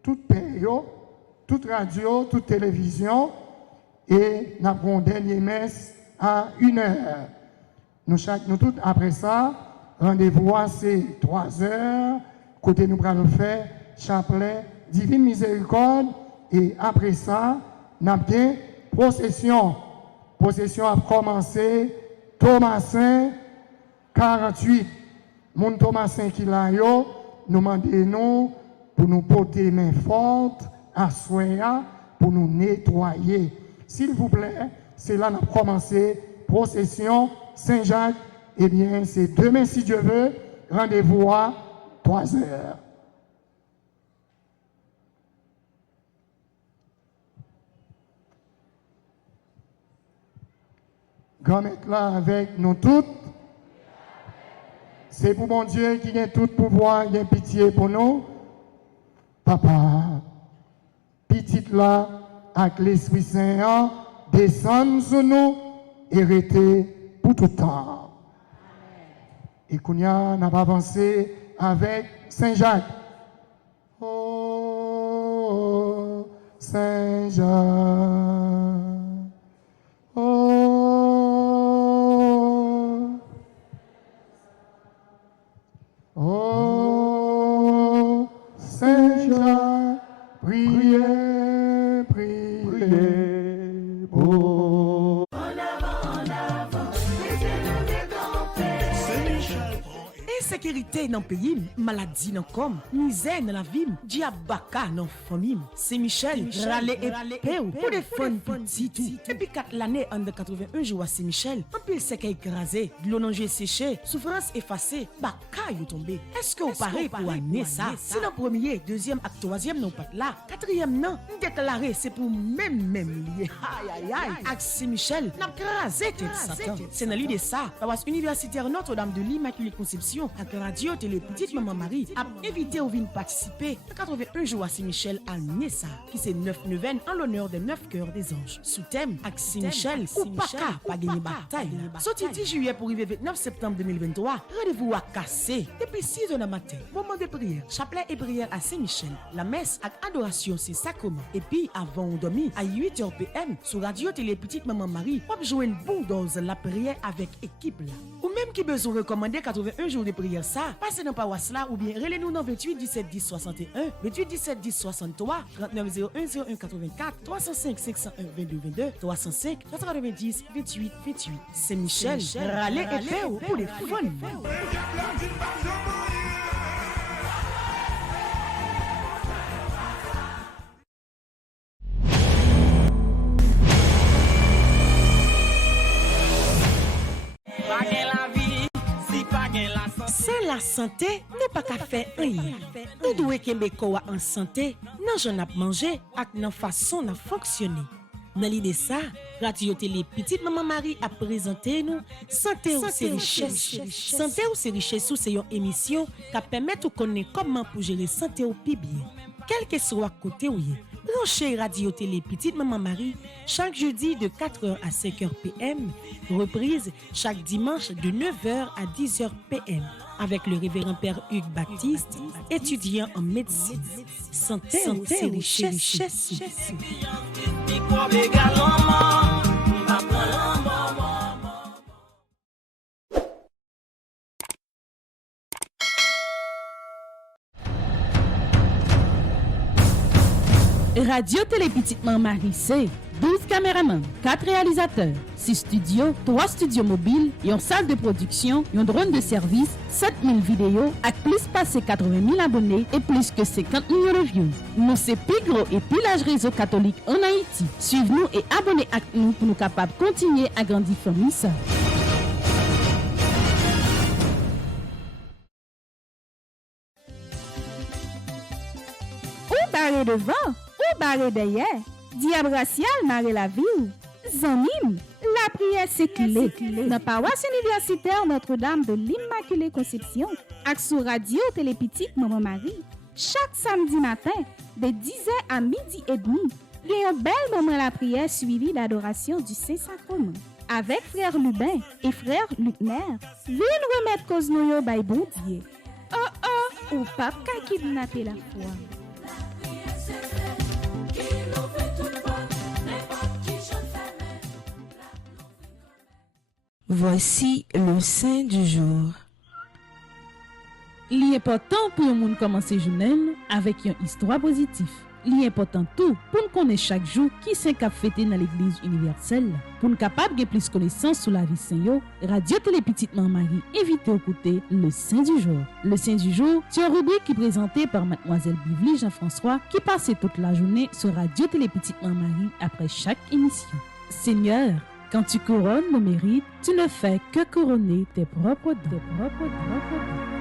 toute pays, toute radio, toute télévision et nous avons une dernière messe à 1h. Nous tous, après ça, rendez-vous c'est 3h, côté nous allons faire chapelet, divine miséricorde, et après ça, nous avons bien procession. Procession a commencé, Thomasin 48. Mon Thomasin qui l'a yo, nous demandons pour nous porter main forte, à soin, pour nous nettoyer. S'il vous plaît, c'est là que nous avons commencé, procession Saint-Jacques. Eh bien, c'est demain, si Dieu veut, rendez-vous à 3h. Grand maître là avec nous toutes. C'est pour mon Dieu qui a tout pouvoir, qui a pitié pour nous. Papa, petite là, avec l'Esprit Saint, descend sur nous et restez pour tout temps. Et Kounia n'a pas avancé avec Saint-Jacques. Oh, Saint-Jacques. Oh, oh, Saint-Jacques. Priez, priez pour. Insécurité dans le pays, maladie dans le corps, misère dans la vie, diabaka dans la famille. C'est Michel, râler et péou pour défendre petit tout. Depuis 4 l'année, en 81 jours à Saint-Michel, un pile sec écrasé, de l'eau séché, souffrance effacée, baka you tombé. Est-ce que vous parlez pour année ça? Si le premier, deuxième et troisième non pas là, quatrième non, déclaré c'est pour même lié. Aïe aïe aïe. Avec Saint-Michel, n'a crasé tête Satan. C'est dans l'idée ça, la paroisse universitaire Notre-Dame de l'Immaculée Conception, avec Radio Télé Petite Maman Marie, a invité au vin participer à 81 jours à Saint-Michel à Nessa, qui c'est 9 neuvaines en l'honneur des 9 cœurs des anges. Sous thème, avec Saint-Michel, ou pas gagner bataille. Sorti 10 juillet pour arriver 29 septembre 2023, rendez-vous à Cassé, depuis 6h du matin. Moment de prière, chapelet et prière à Saint-Michel. La messe avec adoration, c'est sacrement. Et puis, avant on dormit, à 8h PM, sur Radio Télé Petite Maman Marie, on jouer une bonne dose la prière avec équipe là. Ou même qui besoin recommander 81 jours de prière ça, passez dans paroisse là ou bien relez-nous dans 28 17 10 61, 28 17 10 63, 39 01 01 84, 305 501 22 22, 305 390 28 28. C'est Michel, râler et paix pour les fun. C'est la santé n'est pas qu'à faire rien. Nous devons Québécois en santé, non j'en ai mangé, avec nos façon de fonctionner. Dans l'idée ça, Radio Télé Petite Maman Marie a présenté nous Santé ou c'est richesse. Santé ou c'est richesse, c'est une émission qui permet de connaître comment pour gérer santé au plus bien. Quel que soit côté où y est. Branchez Radio Télé Petite Maman Marie chaque jeudi de 4h à 5h PM, reprise chaque dimanche de 9h à 10h PM avec le révérend Père Hugues Baptiste, étudiant en médecine. Santé, c'est richesse. Radio Télé Petite Marie, c'est 12 caméramans, 4 réalisateurs, 6 studios, 3 studios mobiles, une salle de production, un drone de service, 7000 vidéos, avec plus passé 80 000 abonnés et plus que 50 millions de views. Nous, c'est plus gros et plus large réseau catholique en Haïti. Suivez-nous et abonnez à nous pour nous capables de continuer à grandir famille ça. Ou barré devant, ou barré derrière. Diable racial marre la ville. Zanmim, la prière c'est clé. Dans paroisse universitaire Notre-Dame de l'Immaculée Conception, ak sou radio Télé Petite Maman Marie, chaque samedi matin, de 10h à midi et demi, il y a un bel moment la prière suivi d'adoration du Saint-Sacrement. Avec frère Lubin et frère Lutner, viens remettre cause nou yo bay bon Dieu. Oh, ou pas qu'à kidnapper la foi. Voici le saint du jour. L'important pour le monde commencer journée avec une histoire positive. L'important tout pour nous connaître chaque jour qui saint cap fêté dans l'église universelle. Pour nous capable de plus connaissance sur la vie saint yo, Radio Télé Petite Marie invite à écouter le saint du jour. Le saint du jour, c'est une rubrique qui est présentée par mademoiselle Bivli Jean-François qui passe toute la journée sur Radio Télé Petite Marie après chaque émission. Seigneur, quand tu couronnes le mérite, tu ne fais que couronner tes propres dons.